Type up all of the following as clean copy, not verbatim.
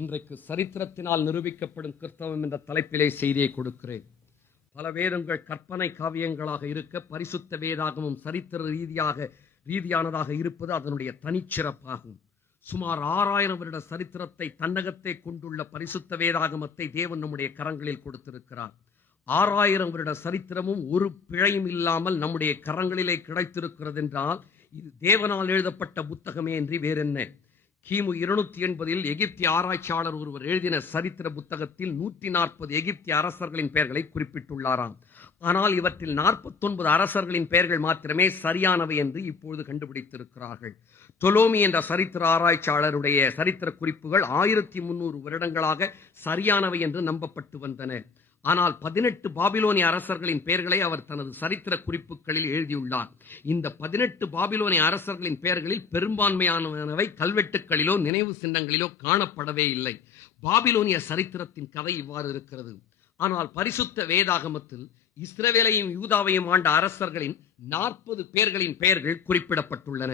இன்றைக்கு சரித்திரத்தினால் நிரூபிக்கப்படும் கிறிஸ்தவம் என்ற தலைப்பிலே செய்தியை கொடுக்கிறேன். பல வேதங்கள் கற்பனை காவியங்களாக இருக்க, பரிசுத்த வேதாகமும் சரித்திர ரீதியானதாக இருப்பது அதனுடைய தனிச்சிறப்பாகும். சுமார் 6000 வருட சரித்திரத்தை தன்னகத்தை கொண்டுள்ள பரிசுத்த வேதாகமத்தை தேவன் நம்முடைய கரங்களில் கொடுத்திருக்கிறார். 6000 வருட சரித்திரமும் ஒரு பிழையும் இல்லாமல் நம்முடைய கரங்களிலே கிடைத்திருக்கிறது என்றால் இது தேவனால் எழுதப்பட்ட புத்தகமே என்று வேறென்ன. கிமு 280 எகிப்திய ஆராய்ச்சியாளர் ஒருவர் எழுதின சரித்திர புத்தகத்தில் 140 எகிப்திய அரசர்களின் பெயர்களை குறிப்பிட்டுள்ளாராம். ஆனால் இவற்றில் 49 அரசர்களின் பெயர்கள் மாத்திரமே சரியானவை என்று இப்பொழுது கண்டுபிடித்திருக்கிறார்கள். தொலோமி என்ற சரித்திர ஆராய்ச்சியாளருடைய சரித்திர குறிப்புகள் 1300 வருடங்களாக சரியானவை என்று நம்பப்பட்டு வந்தன. ஆனால் 18 பாபிலோனிய அரசர்களின் பெயர்களை அவர் தனது சரித்திர குறிப்புகளில் எழுதியுள்ளார். இந்த 18 பாபிலோனிய அரசர்களின் பெயர்களில் பெரும்பான்மையானவை கல்வெட்டுகளிலோ நினைவு சின்னங்களிலோ காணப்படவே இல்லை. பாபிலோனிய சரித்திரத்தின் கதை இவ்வாறு இருக்கிறது. ஆனால் பரிசுத்த வேதாகமத்தில் இஸ்ரவேலையும் யூதாவையும் ஆண்ட அரசர்களின் 40 பேர்களின் பெயர்கள் குறிப்பிடப்பட்டுள்ளன.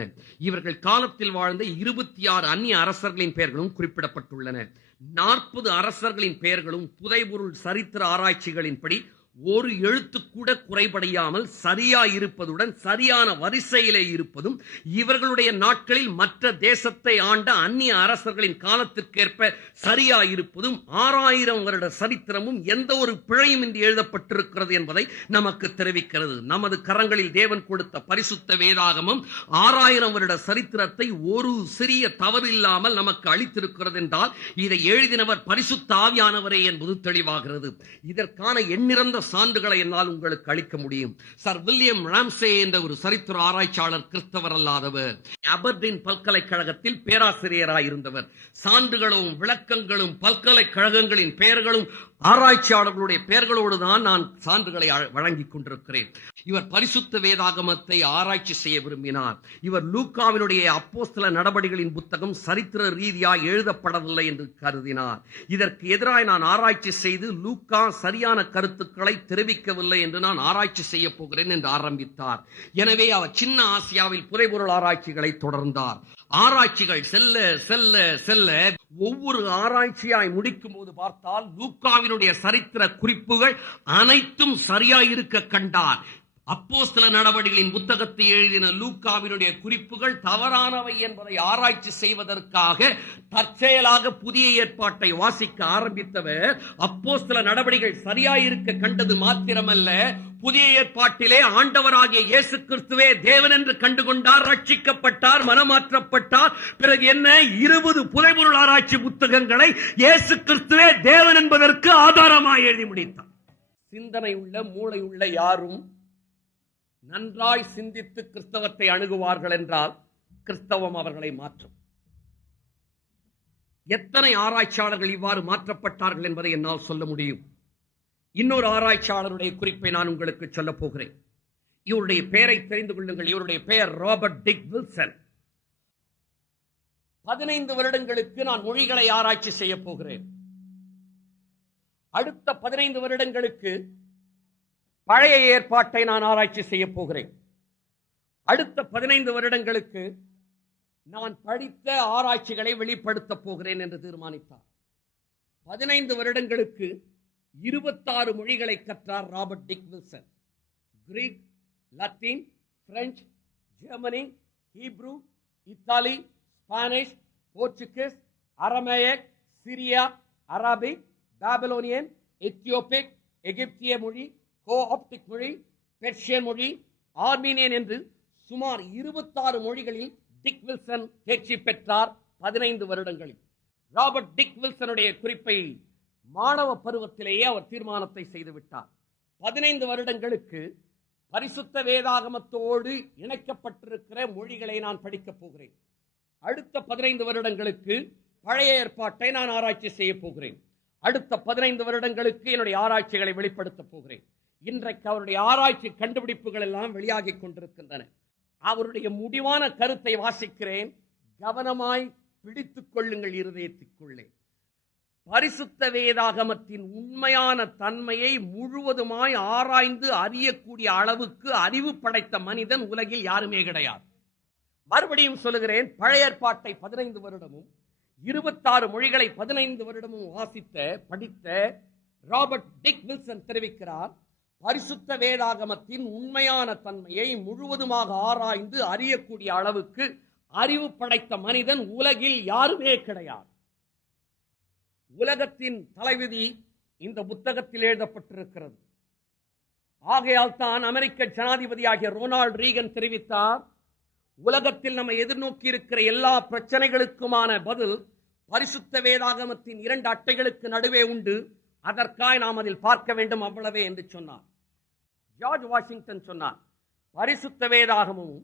இவர்கள் காலத்தில் வாழ்ந்த 26 அந்நிய அரசர்களின் பெயர்களும் குறிப்பிடப்பட்டுள்ளன. 40 அரசர்களின் பெயர்களும் புதைபொருள் சரித்திர ஆராய்ச்சிகளின்படி ஒரு எழுத்து கூட குறைபடையாமல் சரியா இருப்பதுடன் சரியான வரிசையிலே இருப்பதும், இவர்களுடைய நாட்களில் மற்ற தேசத்தை ஆண்ட அந்நிய அரசர்களின் காலத்திற்கேற்ப சரியா இருப்பதும் 6000 வருட சரித்திரமும் எந்த ஒரு பிழையும் இன்றி எழுதப்பட்டிருக்கிறது என்பதை நமக்கு தெரிவிக்கிறது. நமது கரங்களில் தேவன் கொடுத்த பரிசுத்த வேதாகமம் 6000 வருட சரித்திரத்தை ஒரு சிறிய தவறு இல்லாமல் நமக்கு அளித்திருக்கிறது என்றால் இதை எழுதினவர் பரிசுத்த ஆவியானவரே என்பது தெளிவாகிறது. இதற்கான எண்ணிறந்த சான்றுகளை என்னால் உங்களுக்கு அளிக்க முடியும். சர் வில்லியம் ராம்சே என்ற ஒரு சரித்திர ஆராய்ச்சியாளர் கிறிஸ்தவர் அல்லாதவர். அபர்டீன் பல்கலைக்கழகத்தில் பேராசிரியராயிருந்தவர். சான்றுகளும் விளக்கங்களும் பல்கலைக்கழகங்களின் பெயர்களும் ஆராய்ச்சியாளர்களுடைய பெயர்களோடு தான் நான் சான்றுகளை வழங்கிக் கொண்டிருக்கிறேன். இவர் பரிசுத்த வேதாகமத்தை ஆராய்ச்சி செய்ய விரும்பினார். இவர் லூக்காவினுடைய அப்போஸ்தல நடபடிகளின் புத்தகம் சரித்திர ரீதியாக எழுதப்படவில்லை என்று கருதினார். இதற்கு எதிராக நான் ஆராய்ச்சி செய்து லூக்கா சரியான கருத்துக்களை தெரிவிக்கவில்லை என்று நான் ஆராய்ச்சி செய்ய போகிறேன் என்று ஆரம்பித்தார். எனவே அவர் சின்ன ஆசியாவில் புதைபொருள் ஆராய்ச்சிகளை தொடர்ந்தார். ஆராய்ச்சிகள் செல்ல செல்ல செல்ல ஒவ்வொரு ஆராய்ச்சியாய் முடிக்கும் போது பார்த்தால் லூக்காவினுடைய சரித்திர குறிப்புகள் அனைத்தும் சரியாயிருக்க கண்டார். அப்போஸ்தல நடவடிக்கைகளின் புத்தகத்தை எழுதின லூக்காவினுடைய குறிப்புகள் தவறானவை என்பதை ஆராய்ச்சி செய்வதற்காக தற்செயலாக புதிய ஏற்பாட்டை வாசிக்க ஆரம்பித்தவர் அப்போஸ்தல நடவடிக்கைகள் சரியாயிருக்க கண்டது மாத்திரமல்ல, புதிய ஏற்பாட்டிலே ஆண்டவராகிய இயேசு கிறிஸ்துவே தேவன் என்று கண்டுகொண்டார், ரட்சிக்கப்பட்டார், மனமாற்றப்பட்டார். பிறகு என்ன, 20 புதைபொருள் ஆராய்ச்சி புத்தகங்களை இயேசு கிறிஸ்துவே தேவன் என்பதற்கு ஆதாரமாக எழுதி முடித்தார். சிந்தனை உள்ள மூளை உள்ள யாரும் நன்றாய் சிந்தித்து கிறிஸ்தவத்தை அணுகுவார்கள் என்றால் கிறிஸ்தவம் அவர்களை மாற்றும். எத்தனை ஆராய்ச்சியாளர்கள் இவ்வாறு மாற்றப்பட்டார்கள் என்பதை என்னால் சொல்ல முடியும். இன்னொரு ஆராய்ச்சியாளருடைய குறிப்பை நான் உங்களுக்கு சொல்ல போகிறேன். இவருடைய பெயரை தெரிந்து கொள்ளுங்கள். இவருடைய பெயர் ராபர்ட் டிக் வில்சன். 15 வருடங்களுக்கு நான் மொழிகளை ஆராய்ச்சி செய்ய போகிறேன். அடுத்த 15 வருடங்களுக்கு பழைய ஏற்பாட்டை நான் ஆராய்ச்சி செய்ய போகிறேன். அடுத்த 15 வருடங்களுக்கு நான் படித்த ஆராய்ச்சிகளை வெளிப்படுத்த போகிறேன் என்று தீர்மானித்தார். 15 வருடங்களுக்கு 26 மொழிகளை கற்றார் Robert Dick Wilson. Greek, Latin, French, Germany, Hebrew, Italy, Spanish, Portuguese, Aramaic, Syria, Arabic, Babylonian, Ethiopic, எகிப்திய மொழி, கோஆப்டிக் மொழி, பெர்ஷியன் மொழி, ஆர்மீனியன் என்று சுமார் 26 மொழிகளில் டிக் வில்சன் தேர்ச்சி பெற்றார் 15 வருடங்களில். ராபர்ட் டிக் வில்சனுடைய குறிப்பை மாணவ பருவத்திலேயே அவர் தீர்மானத்தை செய்துவிட்டார். 15 வருடங்களுக்கு பரிசுத்த வேதாகமத்தோடு இணைக்கப்பட்டிருக்கிற மொழிகளை நான் படிக்கப் போகிறேன். அடுத்த 15 வருடங்களுக்கு பழைய ஏற்பாட்டை நான் ஆராய்ச்சி செய்ய போகிறேன். அடுத்த 15 வருடங்களுக்கு என்னுடைய ஆராய்ச்சிகளை வெளிப்படுத்த போகிறேன். இன்றைக்கு அவருடைய ஆராய்ச்சி கண்டுபிடிப்புகள் எல்லாம் வெளியாகி கொண்டிருக்கின்றன. அவருடைய முடிவான கருத்தை வாசிக்கிறேன். கவனமாய் பிடித்துக் கொள்ளுங்கள் இருதயத்துக்குள்ளே. பரிசுத்த வேதாகமத்தின் உண்மையான தன்மையை முழுவதுமாய் ஆராய்ந்து அறியக்கூடிய அளவுக்கு அறிவு படைத்த மனிதன் உலகில் யாருமே கிடையாது. மறுபடியும் சொல்லுகிறேன், பழைய ஏற்பாட்டை 15 வருடமும் 26 மொழிகளை 15 வருடமும் படித்த ராபர்ட் டிக் வில்சன் தெரிவிக்கிறார், பரிசுத்த வேதாகமத்தின் உண்மையான தன்மையை முழுவதுமாக ஆராய்ந்து அறியக்கூடிய அளவுக்கு அறிவு படைத்த மனிதன் உலகில் யாருமே கிடையாது. உலகத்தின் தலைவிதி இந்த புத்தகத்தில் எழுதப்பட்டிருக்கிறது. ஆகையால் தான் அமெரிக்க ஜனாதிபதியாகிய ரொனால்ட் ரீகன் தெரிவித்தார், உலகத்தில் நம்ம எதிர்நோக்கி இருக்கிற எல்லா பிரச்சனைகளுக்குமான பதில் பரிசுத்த வேதாகமத்தின் 2 அட்டைகளுக்கு நடுவே உண்டு, அதற்காக நாம் அதில் பார்க்க வேண்டும், அவ்வளவே என்று சொன்னார். ஜார்ஜ் வாஷிங்டன் சொன்னார், பரிசுத்த வேதாகமும்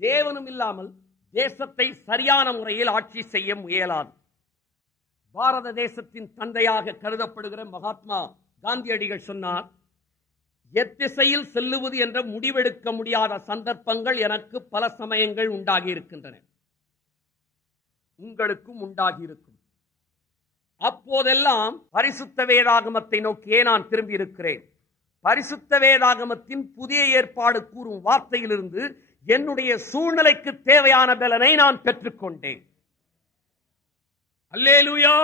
தேவனும் இல்லாமல் தேசத்தை சரியான முறையில் ஆட்சி செய்ய முயலாது. பாரத தேசத்தின் தந்தையாக கருதப்படுகிற மகாத்மா காந்தியடிகள் சொன்னார், எத்திசையில் செல்லுவது என்ற முடிவெடுக்க முடியாத சந்தர்ப்பங்கள் எனக்கு பல சமயங்கள் உண்டாகி இருக்கின்றன, உங்களுக்கும் உண்டாகி இருக்கும். அப்போதெல்லாம் பரிசுத்த வேதாகமத்தை நோக்கியே நான் திரும்பி இருக்கிறேன். பரிசுத்த வேதாகமத்தின் புதிய ஏற்பாடு கூறும் வார்த்தையிலிருந்து என்னுடைய சூழ்நிலைக்கு தேவையான பலனை நான் பெற்றுக்கொண்டேன். அல்லேலூயா,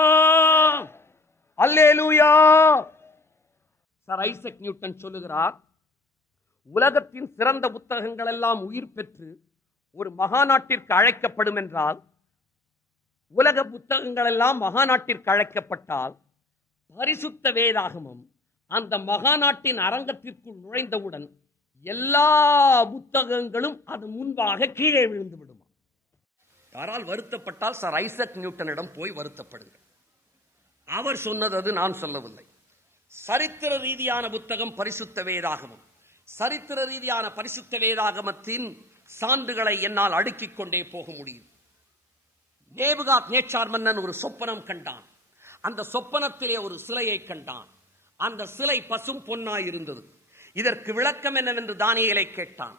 அல்லேலூயா. சர் ஐசக் நியூட்டன் சொல்லுகிறார், உலகத்தின் சிறந்த புத்தகங்கள் எல்லாம் உயிர் பெற்று ஒரு மகாநாட்டிற்கு அழைக்கப்படும் என்றால், உலக புத்தகங்கள் எல்லாம் மகாநாட்டிற்கு அழைக்கப்பட்டால், பரிசுத்த வேதாகமம் அந்த மகாநாட்டின் அரங்கத்திற்குள் நுழைந்தவுடன் எல்லா புத்தகங்களும் அது முன்பாக கீழே விழுந்து விடுமா. யாரால் வருத்தப்பட்டால் சர் ஐசக் நியூட்டனிடம் போய் வருத்தப்படுகிறார். அவர் சொன்னது, அது நான் சொல்லவில்லை. சரித்திர ரீதியான புத்தகம் பரிசுத்த வேதாகமம். சரித்திர ரீதியான பரிசுத்த வேதாகமத்தின் சான்றுகளை என்னால் அடுக்கிக் கொண்டே போக முடியும். நேபுகாத் நேச்சார் மன்னன் ஒரு சொப்பனம் கண்டான். அந்த சொப்பனத்திலே ஒரு சிலையை கண்டான். அந்த சிலை பசும் பொன்னாய் இருந்தது. இதற்கு விளக்கம் என்னவென்று தானியேலை கேட்டான்.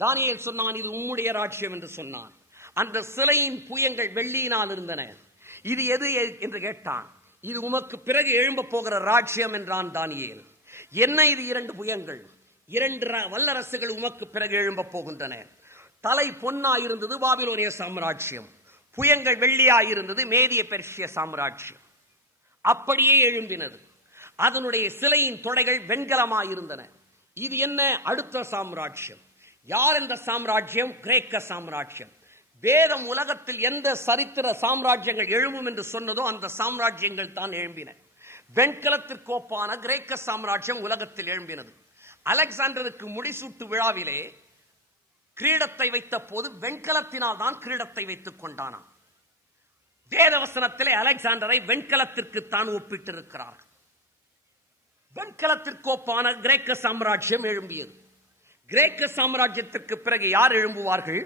தானியேல் சொன்னான், இது உம்முடைய ராஜ்யம் என்று சொன்னான். அந்த சிலையின் புயங்கள் வெள்ளியினால் இருந்தன. இது எது என்று கேட்டான். இது உமக்கு பிறகு எழும்ப போகிற ராஜ்யம் என்றான் தானியேல். என்ன இது 2 புயங்கள்? 2 வல்லரசுகள் உமக்கு பிறகு எழும்ப போகின்றன. தலை பொன்னாய் இருந்தது பாபிலோனிய சாம்ராஜ்யம், புயங்கள் வெள்ளியாய் இருந்தது மேதிய பெர்சிய சாம்ராஜ்யம். அப்படியே எழும்பினது. அதனுடைய சிலையின் தொடைகள் வெண்கலமாயிருந்தன. இது என்ன? அடுத்த சாம்ராஜ்யம். யார் இந்த சாம்ராஜ்யம்? கிரேக்க சாம்ராஜ்யம். வேதம் உலகத்தில் எந்த சரித்திர சாம்ராஜ்யங்கள் எழும்பும் என்று சொன்னதோ அந்த சாம்ராஜ்யங்கள் தான் எழும்பின. வெண்கலத்திற்கு ஒப்பான கிரேக்க சாம்ராஜ்யம் உலகத்தில் எழும்பினது. அலெக்சாண்டருக்கு முடிசூட்டு விழாவிலே கிரீடத்தை வைத்த போது வெண்கலத்தினால் தான் கிரீடத்தை வைத்துக் கொண்டானாம். வேதவசனத்திலே அலெக்சாண்டரை வெண்கலத்திற்கு தான் ஒப்பிட்டிருக்கிறார்கள். வெண்கலத்திற்கு ஒப்பான கிரேக்க சாம்ராஜ்யம் எழும்பியது. கிரேக்க சாம்ராஜ்யத்திற்கு பிறகு யார் எழும்புவார்கள்?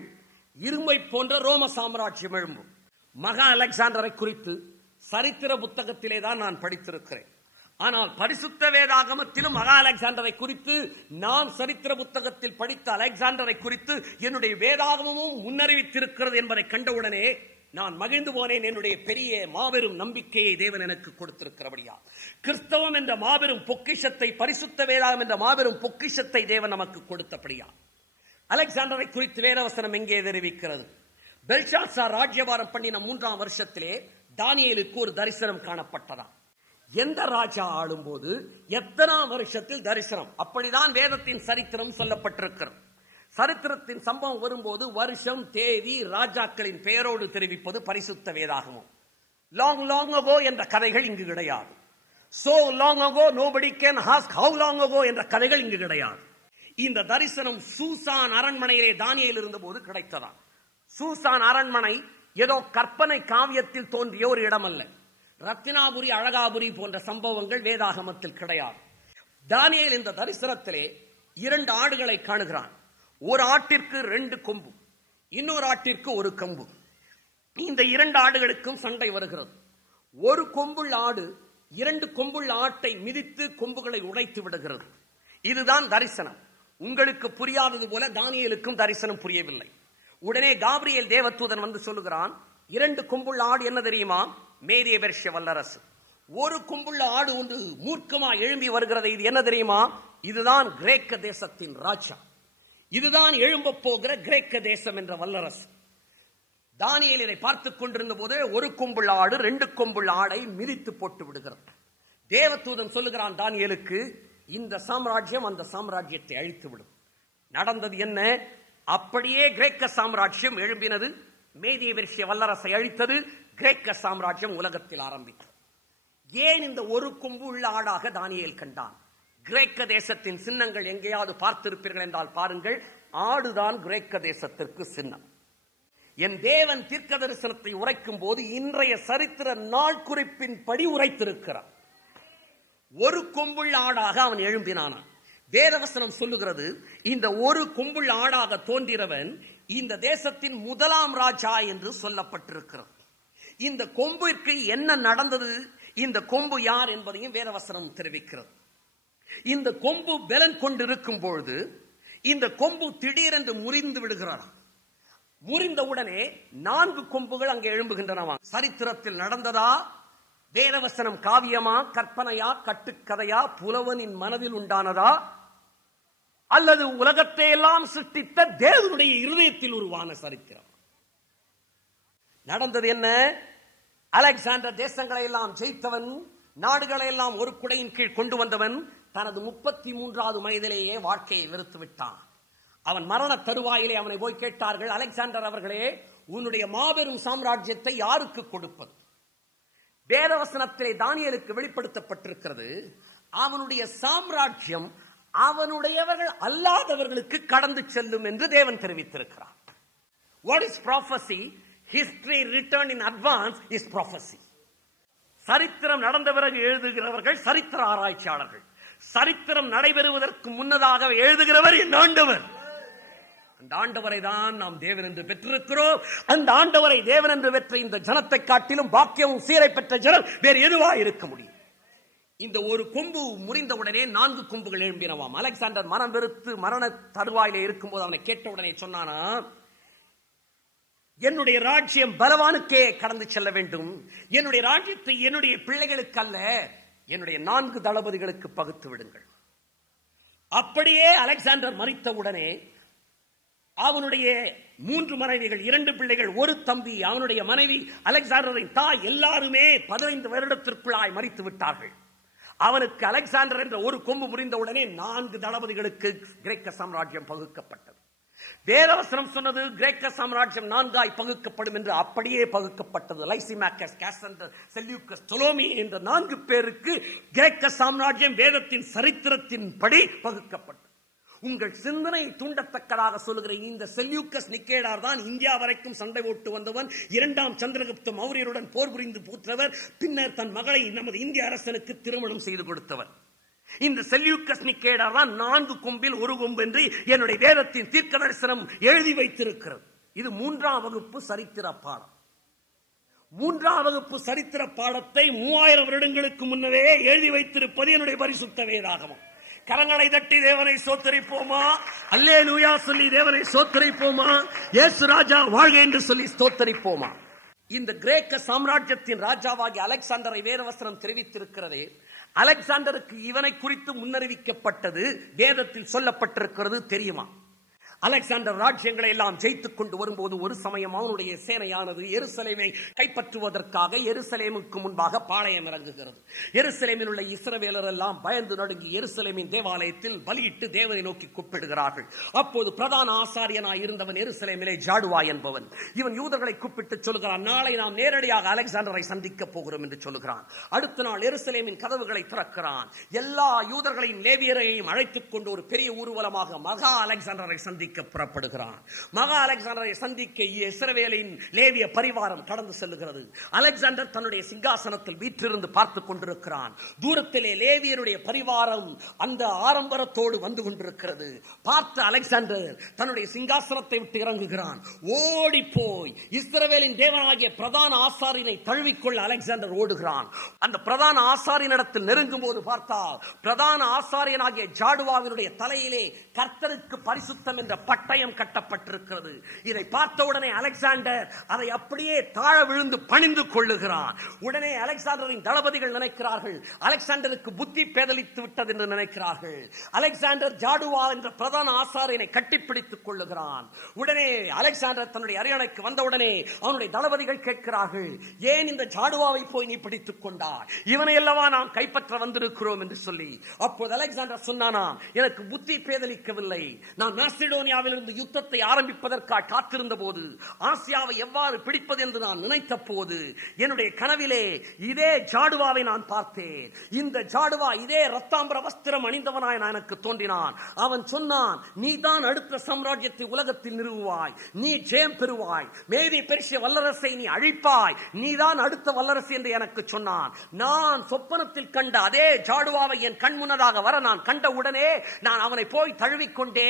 இரும்பை போன்ற ரோம சாம்ராஜ்யம் எழும்பும். மகா அலெக்சாண்டரை குறித்து சரித்திர புத்தகத்திலே தான் நான் படித்திருக்கிறேன். ஆனால் பரிசுத்த வேதாகமத்திலும் மகா அலெக்சாண்டரை குறித்து, நான் சரித்திர புத்தகத்தில் படித்த அலெக்சாண்டரை குறித்து என்னுடைய வேதாகமும் முன்னறிவித்திருக்கிறது என்பதை கண்டவுடனே நான் மகிழ்ந்து போனேன். என்னுடைய பெரிய மாபெரும் நம்பிக்கையை தேவன் எனக்கு கொடுத்திருக்கிறபடியா, கிறிஸ்தவம் என்ற மாபெரும் பொக்கிஷத்தை, பரிசுத்த வேதாகம் என்ற மாபெரும் பொக்கிஷத்தை தேவன் நமக்கு கொடுத்தபடியா. அலெக்சாண்டரை குறித்து வேதவசனம் எங்கே தெரிவிக்கிறது? பெல்ஷாத்சார் ராஜ்யபாரம் பண்ணின 3ஆம் வருஷத்திலே தானியேலுக்கு ஒரு தரிசனம் காணப்பட்டதாம். எந்த ராஜா ஆளும் போது எத்தனாம் வருஷத்தில் தரிசனம், அப்படிதான் வேதத்தின் சரித்திரம் சொல்லப்பட்டிருக்கிறது. சரித்திரத்தின் சம்பவம் வரும்போது வருஷம், தேதி, ராஜாக்களின் பெயரோடு தெரிவிப்பது பரிசுத்த வேதாகமம். லாங் லாங் அகோ என்ற கதைகள் இங்கு கிடையாது. So long ago nobody can ask how long ago என்ற கதைகள் இங்கு கிடையாது. இந்த தரிசனம் சூசான் அரண்மனையிலே தானியேல் இருந்தபோது கிடைத்ததா. சூசான் அரண்மனை ஏதோ கற்பனை காவியத்தில் தோன்றிய ஒரு இடம் அல்ல. ரத்தினாபுரி, அழகாபுரி போன்ற சம்பவங்கள் வேதாகமத்தில் கிடையாது. தானியேல் இந்த தரிசனத்திலே 2 ஆடுகளை காணுகிறான். ஒரு ஆட்டிற்கு 2 கொம்பு, இன்னொரு ஆட்டிற்கு 1 கொம்பு. இந்த 2 ஆடுகளுக்கும் சண்டை வருகிறது. ஒரு கொம்புள்ள ஆடு 2 கொம்புள்ள ஆட்டை மிதித்து கொம்புகளை உடைத்து விடுகிறது. இதுதான் தரிசனம். உங்களுக்கு புரியாதது போல தானியேலுக்கும் தரிசனம் புரியவில்லை. உடனே காபிரியேல் தேவதூதன் வந்து சொல்லுகிறான், 2 கொம்புள்ள ஆடு என்ன தெரியுமா? மேதிய பெர்சிய வல்லரசு. 1 கொம்புள்ள ஆடு ஒன்று மூர்க்கமா எழும்பி வருகிறது. இது என்ன தெரியுமா? இதுதான் கிரேக்க தேசத்தின் ராஜா. இதுதான் எழும்ப போகிற கிரேக்க தேசம் என்ற வல்லரசு. தானியேல் இதை பார்த்துக் கொண்டிருந்த போது ஒரு கொம்புள்ள ஆடு 2 கொம்புள்ள ஆடை மிதித்து போட்டு விடுகிறது. தேவதூதன் சொல்லுகிறான் தானியேலுக்கு, இந்த சாம்ராஜ்யம் அந்த சாம்ராஜ்யத்தை அழித்து விடும். நடந்தது என்ன? அப்படியே கிரேக்க சாம்ராஜ்யம் எழும்பினது. மேதிய பெர்சிய வல்லரசை அழித்தது. கிரேக்க சாம்ராஜ்யம் உலகத்தில் ஆரம்பித்தது. ஏன் இந்த ஒரு கொம்பு உள்ள ஆடாக தானியேல் கண்டான்? கிரேக்க தேசத்தின் சின்னங்கள் எங்கேயாவது பார்த்திருப்பீர்கள் என்றால் பாருங்கள், ஆடுதான் கிரேக்க தேசத்திற்கு சின்னம். என் தேவன் தீர்க்க தரிசனத்தை உரைக்கும் போது இன்றைய சரித்திர நாள் குறிப்பின் படி உரைத்திருக்கிறார். ஒரு கொம்புள்ள ஆடாக அவன் எழும்பினானான். வேதவசனம் சொல்லுகிறது, இந்த ஒரு கொம்புள்ள ஆடாக தோன்றினவன் இந்த தேசத்தின் முதலாம் ராஜா என்று சொல்லப்பட்டிருக்கிறது. இந்த கொம்பிற்கு என்ன நடந்தது, இந்த கொம்பு யார் என்பதையும் வேதவசனம் தெரிவிக்கிறது. இந்த கொம்பு பலன் கொண்டிருக்கும் பொழுது இந்த கொம்பு திடீரென்று முறிந்து விடுகிறான். முறிந்தவுடனே 4 கொம்புகள் அங்கே எழும்புகின்றனவா. சரித்திரத்தில் நடந்ததா? வேதவசனம் காவியமா, கற்பனையா, கட்டுக்கதையா, புலவனின் மனதில் உண்டானதா, அல்லது உலகத்தை எல்லாம் சிருஷ்டித்த தேவனுடைய இருதயத்தில் உருவான சரித்திரம்? நடந்தது என்ன? அலெக்சாண்டர் தேசங்களை எல்லாம் ஜெயித்தவன், நாடுகளை எல்லாம் ஒரு குடையின் கீழ் கொண்டு வந்தவன் தனது 33வது வயதிலேயே வாழ்க்கையை வெறுத்து விட்டான். அவன் மரண தருவாயிலே அவனை போய் கேட்டார்கள், அலெக்சாண்டர் அவர்களே, உன்னுடைய மாபெரும் சாம்ராஜ்யத்தை யாருக்கு கொடுப்பது? வேதவசனத்திலே தானியேலுக்கு வெளிப்படுத்தப்பட்டிருக்கிறது, அவனுடைய சாம்ராஜ்யம் அவனுடையவர்கள் அல்லாதவர்களுக்கு கடந்து செல்லும் என்று தேவன் தெரிவித்திருக்கிறார். What is prophecy? History written in advance is prophecy. சரித்திரம் நடந்த பிறகு எழுதுகிறவர்கள் சரித்திர ஆராய்ச்சியாளர்கள். சரித்திரம் நடைபெறுவதற்கு முன்னதாக எழுதுகிறவர் என் ஆண்டவர். அந்த ஆண்டவரை தான் நாம் தேவன் என்று பெற்றிருக்கிறோம். அந்த ஆண்டவரை தேவன் என்று பெற்ற இந்த ஜனத்தை காட்டிலும் பாக்கியமும் சீரை பெற்ற ஜனம் வேறு எதுவா இருக்க முடியும்? இந்த ஒரு கொம்பு முறிந்தவுடனே 4 கொம்புகள் எழும்பினவாம். அலெக்சாண்டர் மனம் வெறுத்து மரண தருவாயிலே இருக்கும்போது அவனை கேட்ட உடனே சொன்னானா, என்னுடைய ராஜ்யம் பலவானுக்கே கடந்து செல்ல வேண்டும். என்னுடைய ராஜ்யத்தை என்னுடைய பிள்ளைகளுக்கு அல்ல, என்னுடைய 4 தளபதிகளுக்கு பகுத்து விடுங்கள். அப்படியே அலெக்சாண்டர் மரித்தவுடனே அவனுடைய 3 மனைவிகள், 2 பிள்ளைகள், 1 தம்பி, அவனுடைய மனைவி, அலெக்சாண்டரின் தாய் எல்லாருமே 15 வருடத்திற்குள்ளாய் மரித்து விட்டார்கள். அவனுக்கு அலெக்சாண்டர் என்ற ஒரு கொம்பு முறிந்தவுடனே 4 தளபதிகளுக்கு கிரேக்க சாம்ராஜ்யம் பகுக்கப்பட்டது. வேதவசனம் சொன்னது கிரேக்க சாம்ராஜ்யம் 4ஆய் பகுக்கப்படும் என்று. அப்படியே பகுக்கப்பட்டது. லைசிமாக்கஸ், காசண்டர், செல்யூக்கஸ், டொலோமி என்ற 4 பேருக்கு கிரேக்க சாம்ராஜ்யம் வேதத்தின் சரித்திரத்தின் படி பகுக்கப்பட்டது. உங்கள் சிந்தனை தூண்டத்தக்கதாக சொல்லுகிற இந்த செல்யூக்கஸ் நிக்கேடார் தான் இந்தியா வரைக்கும் சண்டை ஓட்டு வந்தவன். 2ஆம் சந்திரகுப்த மௌரியருடன் போர் புரிந்து பூற்றவர். பின்னர் தன் மகளை நமது இந்திய அரசனுக்கு திருமணம் செய்து கொடுத்தவர். இந்த செல்யூக்கஸ் நிக்கேடார் தான் 4 கொம்பில் 1 கொம்பு என்று என்னுடைய வேதத்தின் தீர்க்க தரிசனம் எழுதி வைத்திருக்கிறது. இது 3ஆம் வகுப்பு சரித்திர பாடம். 3ஆம் வகுப்பு சரித்திர பாடத்தை 3000 வருடங்களுக்கு முன்னரே எழுதி வைத்திருப்பது என்னுடைய பரிசுத்த வேதாகமம். கரங்களை தட்டி தேவனை சோத்தரிப்போமா? அல்லேலூயா சொல்லி தேவனை சோத்தரிப்போமா? இயேசு ராஜா வாழ்க என்று சொல்லி ஸ்தோத்தரிப்போமா? இந்த கிரேக்க சாம்ராஜ்யத்தின் ராஜாவாகி அலெக்சாண்டரை வேதவசனம் தெரிவித்திருக்கிறதே, அலெக்சாண்டருக்கு இவனை குறித்து முன்னறிவிக்கப்பட்டது வேதத்தில் சொல்லப்பட்டிருக்கிறது தெரியுமா? அலெக்சாண்டர் ராஜ்யங்களை எல்லாம் ஜெயித்துக் கொண்டு வரும்போது ஒரு சமயம் அவனுடைய சேனையானது எருசலேமை கைப்பற்றுவதற்காக எருசலேமுக்கு முன்பாக பாளையம் இறங்குகிறது. எருசலேமில் உள்ள இஸ்ரவேலர் எல்லாம் பயந்து நடுங்கி எருசலேமின் தேவாலயத்தில் பலியிட்டு தேவனை நோக்கி கூப்பிடுகிறார்கள். அப்போது பிரதான ஆசாரியனாய் இருந்தவன் எருசலேமிலே ஜாடுவா என்பவன். இவன் யூதர்களை கூப்பிட்டு சொல்லுகிறான், நாளை நாம் நேரடியாக அலெக்சாண்டரை சந்திக்க போகிறோம் என்று சொல்லுகிறான். அடுத்த நாள் எருசலேமின் கதவுகளை திறக்கிறான். எல்லா யூதர்களையும் லேவியரையும் அழைத்துக் கொண்டு ஒரு பெரிய ஊர்வலமாக மகா அலெக்சாண்டரை சந்திக்க புறப்படுகிறான். மகா அலெக்சாண்டரை சந்திக்க இஸ்ரவேலின் லேவிய பரிவாரம் கடந்து செல்லுகிறது. அலெக்சாண்டர் தன்னுடைய சிங்காசனத்தில் வீற்றிருந்து பார்த்துக் கொண்டிருக்கிறான். தூரத்திலே லேவியருடைய பரிவாரம் அந்த ஆரம்பரத்தோடு வந்து கொண்டிருக்கிறது. பார்த்த அலெக்சாண்டர் தன்னுடைய சிங்காசனத்தை விட்டு இறங்குகிறான். ஓடி போய் இஸ்ரவேலின் தேவனாகிய பிரதான ஆசாரியனை தழுவிக்கொள்ள அலெக்சாண்டர் ஓடுகிறான். அந்த பிரதான ஆசாரியனிடத்தில் நெருங்கும் போது பார்த்தால் பிரதான ஆசாரியனாகிய ஜாடுவாவினுடைய தலையிலே கர்த்தருக்கு பரிசுத்தம் என்ற பட்டயம் கட்டப்பட்டிருக்கிறது. இதை பார்த்தவுடனே அலெக்சாண்டர் அதை அப்படியே தாழ விழுந்து பணிந்து கொள்ளுகிறான். உடனே அலெக்சாண்டரின் தளபதிகள் நினைக்கிறார்கள், அலெக்சாண்டருக்கு புத்தி பேதலித்து விட்டது என்று நினைக்கிறார்கள். அலெக்சாண்டர் ஜாடுவா என்ற பிரதான ஆசாரியனை கட்டிப்பிடித்துக் கொள்ளுகிறான். உடனே அலெக்சாண்டர் தன்னுடைய அரியணைக்கு வந்தவுடனே அவனுடைய தளபதிகள் கேட்கிறார்கள், ஏன் இந்த ஜாடுவாவை போய் நீ பிடித்துக் கொண்டார்? இவனை அல்லவா நாம் கைப்பற்ற வந்திருக்கிறோம் என்று சொல்லி. அப்போது அலெக்சாண்டர் சொன்னானா, எனக்கு புத்தி பேதலிக்கவில்லை. நான் மாசிடோனியாவிலிருந்து யுத்தத்தை ஆரம்பிப்பதற்காக காத்திருந்த போது, ஆசியாவை எவ்வாறு பிடிப்பது என்று நான் நினைத்த போது, என்னுடைய கனவிலே இதே ஜாடுவாவை நான் பார்த்தேன். இந்த ஜாடுவா இதே ரத்தாம்பர வஸ்திரம் அணிந்தவனாய் எனக்கு தோன்றினான். அவன் சொன்னான், நீ தான் அடுத்த சாம்ராஜ்யத்தை உலகத்தில் நிறுவுவாய், நீ ஜெயம் பெறுவாய், மேதி பெருசிய வல்லரசை நீ அழிப்பாய், நீ தான் அடுத்த வல்லரசு என்று எனக்கு சொன்னான். நான் சொப்பனத்தில் கண்ட அதே ஜாடுவாவை என் கண் முன்னதாக வர நான் கண்ட உடனே நான் அவனை போய் தழுவிக்கொண்டே,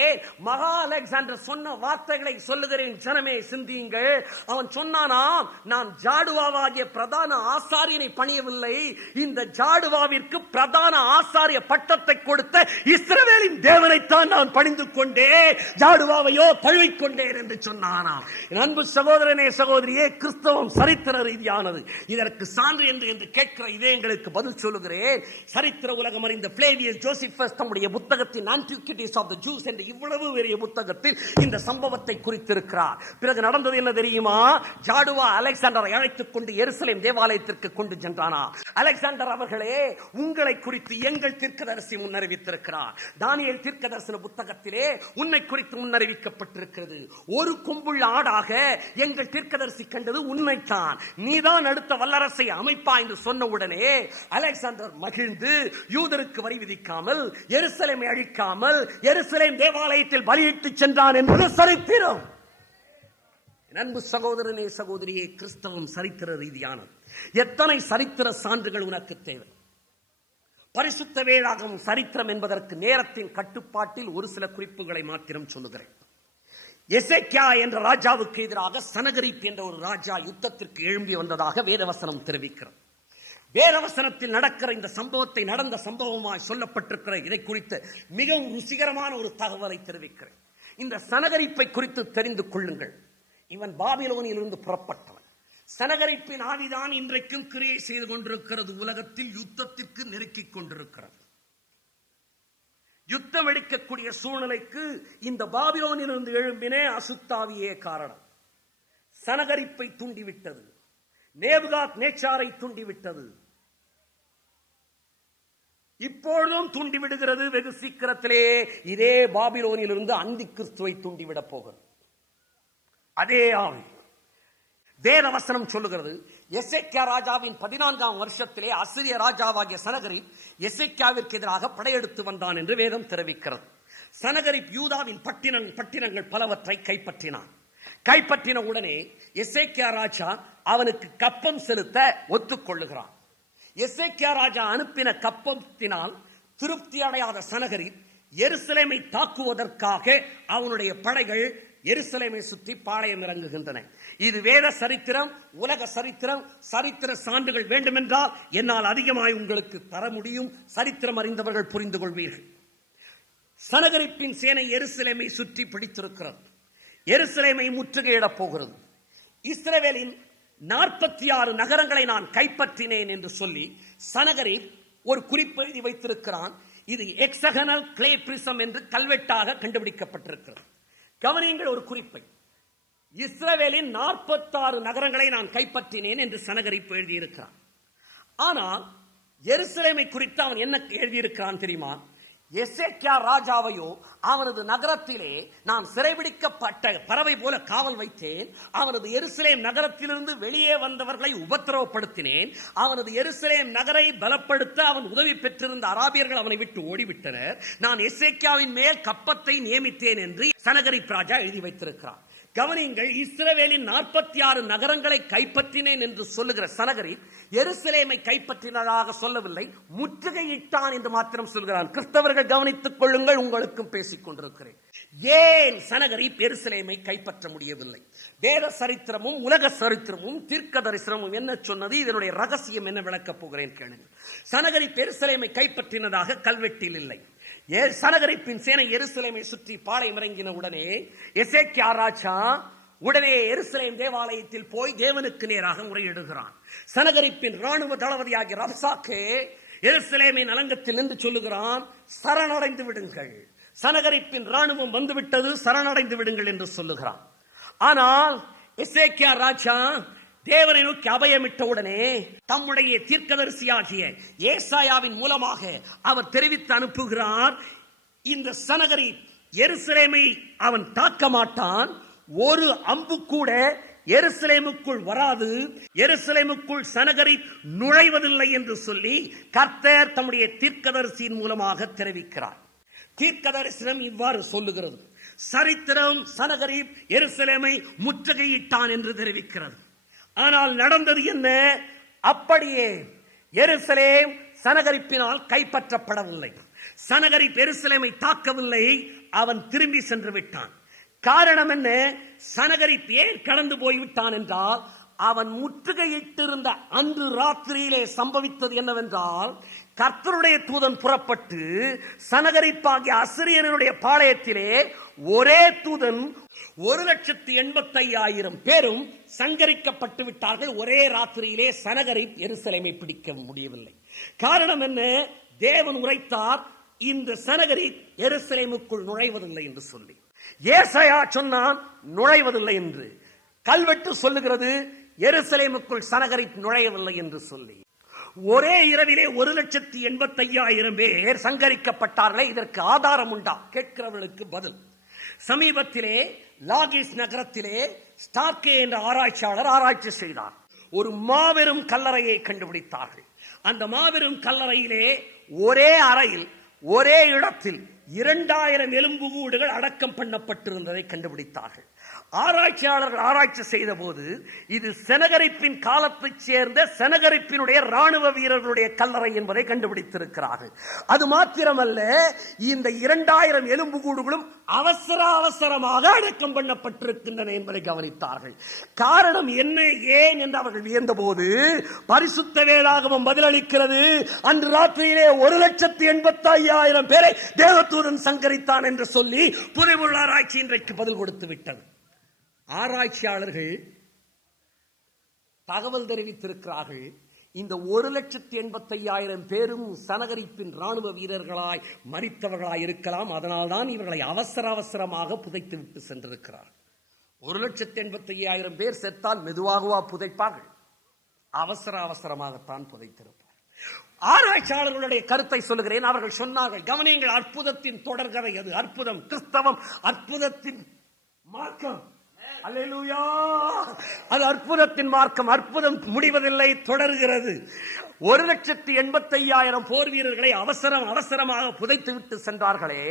மகா அலெக்சாண்டர் சொன்ன வார்த்தைகளை சொல்லுகிறேன், ஜனமே சிந்தியுங்கள். அவன் சொன்னானாம், நான் ஜாடுவாவாகிய பிரதான ஆசாரியனை பணியவில்லை, இந்த ஜாடுவாவிற்கு பிரதான ஆசாரிய பட்டத்தை கொடுத்த இஸ்ரவேலின் தேவனைத்தான் நான் பணிந்து கொண்டே, ஜாடுவாவையோ தழுவிக்கொண்டேன் என்று சொன்னானாம். அன்பு சகோதரனே சகோதரியே, கிறிஸ்தவம் சரித்திர ரீதியானது. இதற்கு சான்று என்று கேட்கிற இதயங்களுக்கு பதில் சொல்லுகிறேன். சரித்திர உலகம் அறிந்த பிளேவியஸ் ஜோசிபஸ் தம்முடைய புத்தகத்தின் ஆன்டிக்விட்டிஸ் ஆஃப் தி ஜூஸ் என்ற இவ்வளவு பெரிய புத்தகத்தில் இந்த சம்பவத்தை குறித்திருக்கிறார். பிறகு நடந்தது என்ன தெரியுமா? ஜாடுவா அலெக்சாண்டரை அழைத்துக் கொண்டு எருசலேம் தேவாலயத்திற்கு கொண்டு சென்றானா. அலெக்சாண்டர் அவர்களே, உங்களை குறித்து எங்கள் தீர்க்கதரிசி முன்னறிவித்திருக்கிறார். தானியேல் தீர்க்கதரிசன புத்தகத்திலே உன்னை குறித்து முன்னறிவிக்கப்பட்டிருக்கிறது. ஒரு கொம்புள்ள ஆடாக எங்கள் தீர்க்கதரிசி கண்டது உண்மைதான், நீதான் அடுத்த வல்லரசை அமைப்பா என்று சொன்ன உடனே அலெக்சாண்டர் மகிழ்ந்து யூதருக்கு வரி விதிக்காமல், எருசலேமை அழிக்காமல், எருசலேம் தேவாலயத்தில் பலியிட்டு சென்றான் என்பது சரித்திரம். அன்பு சகோதரனே சகோதரியே, கிறிஸ்தவம் சரித்திர ரீதியானது. எத்தனை சரித்திர சான்றுகள் உனக்கு தேவை? பரிசுத்த வேதாகமம் சரித்திரம் என்பதற்கு நேரத்தின் கட்டுப்பாட்டில் ஒரு சில குறிப்புகளை மாத்திரம் சொல்லுகிறேன். எசேக்கியா என்ற ராஜாவுக்கு எதிராக சனகரிப் என்ற ஒரு ராஜா யுத்தத்திற்கு எழும்பி வந்ததாக வேதவசனம் தெரிவிக்கிறது. வேதவசனத்தில் நடக்கிற இந்த சம்பவத்தை நடந்த சம்பவமாய் சொல்லப்பட்டிருக்கிற இதை குறித்து மிகவும் ருசிகரமான ஒரு தகவலை தெரிவிக்கிறேன். இந்த சனகரிப்பை குறித்து தெரிந்து கொள்ளுங்கள். இவன் பாபிலோனில் இருந்து புறப்பட்டவன். சனகரிப்பின் ஆவிதான் இன்றைக்கும் கிரியை செய்து கொண்டிருக்கிறது. உலகத்தில் யுத்தத்திற்கு நெருக்கிக் கொண்டிருக்கிறது. யுத்தம் வெடிக்கக்கூடிய சூழ்நிலைக்கு இந்த பாபிலோனில் இருந்து எழும்பினே அசுத்தாவியே காரணம். சனகரிப்பை தூண்டிவிட்டது, நேபுகாத் நேச்சாரை தூண்டிவிட்டது, இப்பொழுதும் தூண்டிவிடுகிறது. வெகு சீக்கிரத்திலே இதே பாபிலோனில் இருந்து அந்தி கிறிஸ்துவை தூண்டிவிடப் போகிறது. அதே ஆவி. வேதவசனம் சொல்லுகிறது, எசேக்கியா ராஜாவின் 14ஆம் வருஷத்திலே அசிரிய ராஜாவாகிய சனகரிப் எசேக்கியாவிற்கு எதிராக படையெடுத்து வந்தான் என்று வேதம் தெரிவிக்கிறது. சனகரிப் யூதாவின் பட்டினங்கள் பலவற்றை கைப்பற்றினான். கைப்பற்றின உடனே எசேக்கியா ராஜா அவனுக்கு கப்பம் செலுத்த ஒத்துக்கொள்ளுகிறான். எசேக்கியா ராஜா அனுப்பின கப்பத்தினால் திருப்தி அடையாத சனகரிப் எருசலேமை தாக்குவதற்காக அவனுடைய படைகள் எருசலேமை சுற்றி பாளையம் இறங்குகின்றன. இது வேத சரித்திரம், உலக சரித்திரம். சரித்திர சான்றுகள் வேண்டுமென்றால் என்னால் அதிகமாய் உங்களுக்கு தர முடியும். சரித்திரம் அறிந்தவர்கள் புரிந்து கொள்வீர்கள். சனகரிப்பின் சேனை எருசலேமை சுற்றி பிடித்திருக்கிறது. எருசலேமை முற்றுகையிடப் போகிறது. இஸ்ரவேலின் 46 நகரங்களை நான் கைப்பற்றினேன் என்று சொல்லி சனகரிப் ஒரு குறிப்பை எழுதி வைத்திருக்கிறான். இது எக்ஸகனல் கிளே பிரிசம் என்று கல்வெட்டாக கண்டுபிடிக்கப்பட்டிருக்கிறது. கவனியுங்கள் ஒரு குறிப்பை. இஸ்ரவேலின் 46 நகரங்களை நான் கைப்பற்றினேன் என்று சனகரிப் எழுதியிருக்கிறான். ஆனால் எருசலேமை குறித்து அவன் என்ன எழுதியிருக்கிறான் தெரியுமா? எசேக்கியா ராஜாவையோ அவனது நகரத்திலே நான் சிறைபிடிக்கப்பட்ட பறவை போல காவல் வைத்தேன். அவனது எருசலேம் நகரத்திலிருந்து வெளியே வந்தவர்களை உபத்திரவப்படுத்தினேன். அவனது எருசலேம் நகரை பலப்படுத்த அவன் உதவி பெற்றிருந்த அராபியர்கள் அவனை விட்டு ஓடிவிட்டனர். நான் எசேக்கியாவின் மேல் கப்பத்தை நியமித்தேன் என்று சனகரிப் ராஜா எழுதி வைத்திருக்கிறான். கவனியுங்கள், இஸ்ரவேலின் 46 நகரங்களை கைப்பற்றினேன் என்று சொல்லுகிற சனகரிப் எருசலேமை கைப்பற்றினதாக சொல்லவில்லை, முற்றுகையிட்டான் என்று மாத்திரம் சொல்கிறான். கிறிஸ்தவர்கள் கவனித்துக் கொள்ளுங்கள், உங்களுக்கும் பேசிக் கொண்டிருக்கிறேன். ஏன் சனகரிப் எருசலேமை கைப்பற்ற முடியவில்லை? வேத சரித்திரமும் உலக சரித்திரமும் தீர்க்க தரிசனமும் என்ன சொன்னது? இதனுடைய ரகசியம் என்ன விளக்கப் போகிறேன் கேளுங்கள். சனகரிப் எருசலேமை கைப்பற்றினதாக கல்வெட்டில் இல்லை. சனகரிப்பின் சேனை எருசலேமை சுற்றி பாளையம் இறங்கின உடனே எசேக்கியா ராஜா உடனே எருசலேம் தேவாலயத்தில் போய் தேவனுக்கு நேராக முறையிடுகிறான். சனகரிப்பின் ராணுவ தளபதியாகிய ரப்சாக்கே எருசலேமின் அலங்கத்தில் நின்று சொல்லுகிறான், சரணடைந்து விடுங்கள், சனகரிப்பின் ராணுவம் வந்துவிட்டது, சரணடைந்து விடுங்கள் என்று சொல்லுகிறான். ஆனால் எசேக்கியா ராஜா தேவனை நோக்கி அபயமிட்ட உடனே தம்முடைய தீர்க்கதரிசியாகிய ஏசாயாவின் மூலமாக அவர் தெரிவித்து அனுப்புகிறார், இந்த சனகரிப் எருசலேமை அவன் தாக்க மாட்டான், ஒரு அம்பு கூட எருசலேமுக்குள் வராது, எருசலேமுக்குள் சனகரிப் நுழைவதில்லை என்று சொல்லி கர்த்தர் தம்முடைய தீர்க்கதரிசியின் மூலமாக தெரிவிக்கிறார். தீர்க்கதரிசனம் இவ்வாறு சொல்லுகிறது, சரித்திரம் சனகரிப் எருசலேமை முற்றுகையிட்டான் என்று தெரிவிக்கிறது. ஆனால் நடந்தது என்ன? அப்படியே எருசலேம் சனகரிப்பினால் கைப்பற்றப்படவில்லை. சனகரிப் எருசலேமை தாக்கவில்லை, அவன் திரும்பி சென்று விட்டான். காரணம் என்ன? சனகரிப் ஏன் கடந்து போய்விட்டான் என்றால், அவன் முற்றுகையிட்டிருந்த அன்று ராத்திரியிலே சம்பவித்தது என்னவென்றால், கர்த்தருடைய தூதன் புறப்பட்டு சனகரிப்பாகிய அசிரியனுடைய பாளையத்திலே ஒரே தூதன் 1,85,000 பேரும் சங்கரிக்கப்பட்டு விட்டார்கள். ஒரே ராத்திரியிலே சனகரிப் எருசலேமை பிடிக்க முடியவில்லை. காரணம் என்ன? தேவன் உரைத்தார், இந்த சனகரிப் எருசலேமுக்குள் நுழைவதில்லை என்று சொல்லி. ஏசாயா சொன்னான் நுழைவதில்லை என்று. கல்வெட்டு சொல்லுகிறது எருசலேமுக்குள் சனகரிப் நுழையவில்லை என்று சொல்லி. ஒரே இரவிலே 1,85,000 பேர் சங்கரிக்கப்பட்டார்களே, இதற்கு ஆதாரம் உண்டா? கேட்கிறவர்களுக்கு பதில். சமீபத்திலே லாகிஸ் நகரத்திலே ஸ்டார்கே என்ற ஆராய்ச்சியாளர் ஆராய்ச்சி செய்தார். ஒரு மாபெரும் கல்லறையை கண்டுபிடித்தார்கள். அந்த மாபெரும் கல்லறையிலே ஒரே அறையில் ஒரே இடத்தில் 2000 எலும்புக்கூடுகள் அடக்கம் பண்ணப்பட்டிருந்ததை கண்டுபிடித்தார்கள். ஆராய்ச்சியாளர்கள் ஆராய்ச்சி செய்த போது இது சனகரிப்பின் காலத்தைச் சேர்ந்த சனகரிப்பினுடைய ராணுவ வீரர்களுடைய கல்லறை என்பதை கண்டுபிடித்திருக்கிறார்கள். அது மாத்திரமல்ல, இந்த 2000 எலும்புக்கூடுகளும் அவசரமாக அடக்கம் பண்ணப்பட்டிருக்கின்றன என்பதை கவனித்தார்கள். காரணம் என்ன, ஏன் என்று அவர்கள் வியந்த போது பரிசுத்த வேதாகமம் பதிலளிக்கிறது, அன்று ராத்திரியிலே 1,85,000 பேரை தேவதூதன் சங்கரித்தான் என்று சொல்லி புதைபொருள் ஆராய்ச்சி இன்றைக்கு பதில் கொடுத்து விட்டது. ஆராய்ச்சியாளர்கள் தகவல் தெரிவித்திருக்கிறார்கள், இந்த 1,85,000 பேரும் சனகரிப்பின் ராணுவ வீரர்களாய் மரித்தவர்களாய் இருக்கலாம். அதனால்தான் இவர்களை அவசரமாக புதைத்து விட்டு சென்றிருக்கிறார். 1,85,000 பேர் செத்தால் மெதுவாகவா புதைப்பார்கள்? அவசரமாகத்தான் புதைத்திருப்பார். ஆராய்ச்சியாளர்களுடைய கருத்தை சொல்லுகிறேன். அவர்கள் சொன்னார்கள், கவனியங்கள், அற்புதத்தின் தொடர்கதை அது. அற்புதம், கிறிஸ்தவம் அற்புதத்தின் மார்க்கம். அல்லேலூயா! அது அற்புதத்தின் மார்க்கம். அற்புதம் முடிவதில்லை, தொடர்கிறது. 1,85,000 போர் வீரர்களை அவசரமாக புதைத்து விட்டு சென்றார்களே.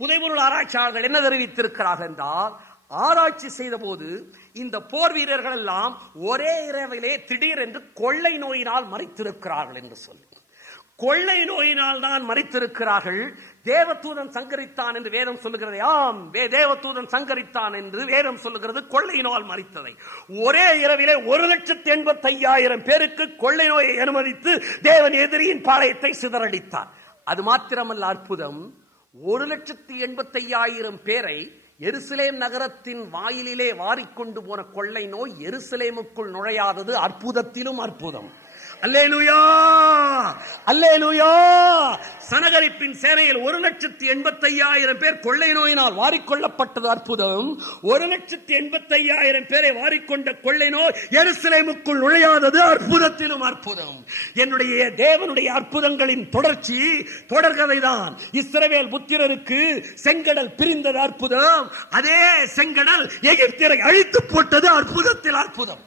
புதைபொருள் ஆராய்ச்சியாளர்கள் என்ன தெரிவித்திருக்கிறார்கள் என்றால், ஆராய்ச்சி செய்த போது இந்த போர் வீரர்கள் எல்லாம் ஒரே இரவிலே திடீரென்று கொள்ளை நோயினால் மரித்திருக்கிறார்கள் என்று சொல்லி. கொள்ளை நோயினால் தான் மரித்திருக்கிறார்கள். தேவதூதன் சங்கரித்தான் என்று வேதம் சொல்லுகிறது. ஆம், தேவதூதன் சங்கரித்தான் என்று வேதம் சொல்லுகிறது. கொள்ளை நோயால் மரித்ததை ஒரே இரவிலே 1,85,000 பேருக்கு கொள்ளை நோயை அனுமதித்து தேவன் எதிரியின் பாளையத்தை சிதறடித்தார். அது மாத்திரமல்ல, அற்புதம், 1,85,000 பேரை எருசலேம் நகரத்தின் வாயிலிலே வாரிக்கொண்டு போன கொள்ளை நோய் எருசலேமுக்குள் நுழையாதது அற்புதத்திலும் அற்புதம். அல்லேலூயா, அல்லேலூயா! சனகரிப்பின் சேனையில் 1,85,000 பேர் கொள்ளை நோயினால் வாரிக்கொள்ளப்பட்டது அற்புதம். 1,85,000 பேரை வாரிக்கொண்ட கொள்ளை நோய் எருசலேமுக்குள் நுழையாதது அற்புதத்திலும் அற்புதம். என்னுடைய தேவனுடைய அற்புதங்களின் தொடர்ச்சி, தொடர்கதைதான். இஸ்ரவேல் புத்திரருக்கு செங்கடல் பிரிந்தது அற்புதம். அதே செங்கடல் எகிப்தியரை அழித்து போட்டது அற்புதத்தில் அற்புதம்.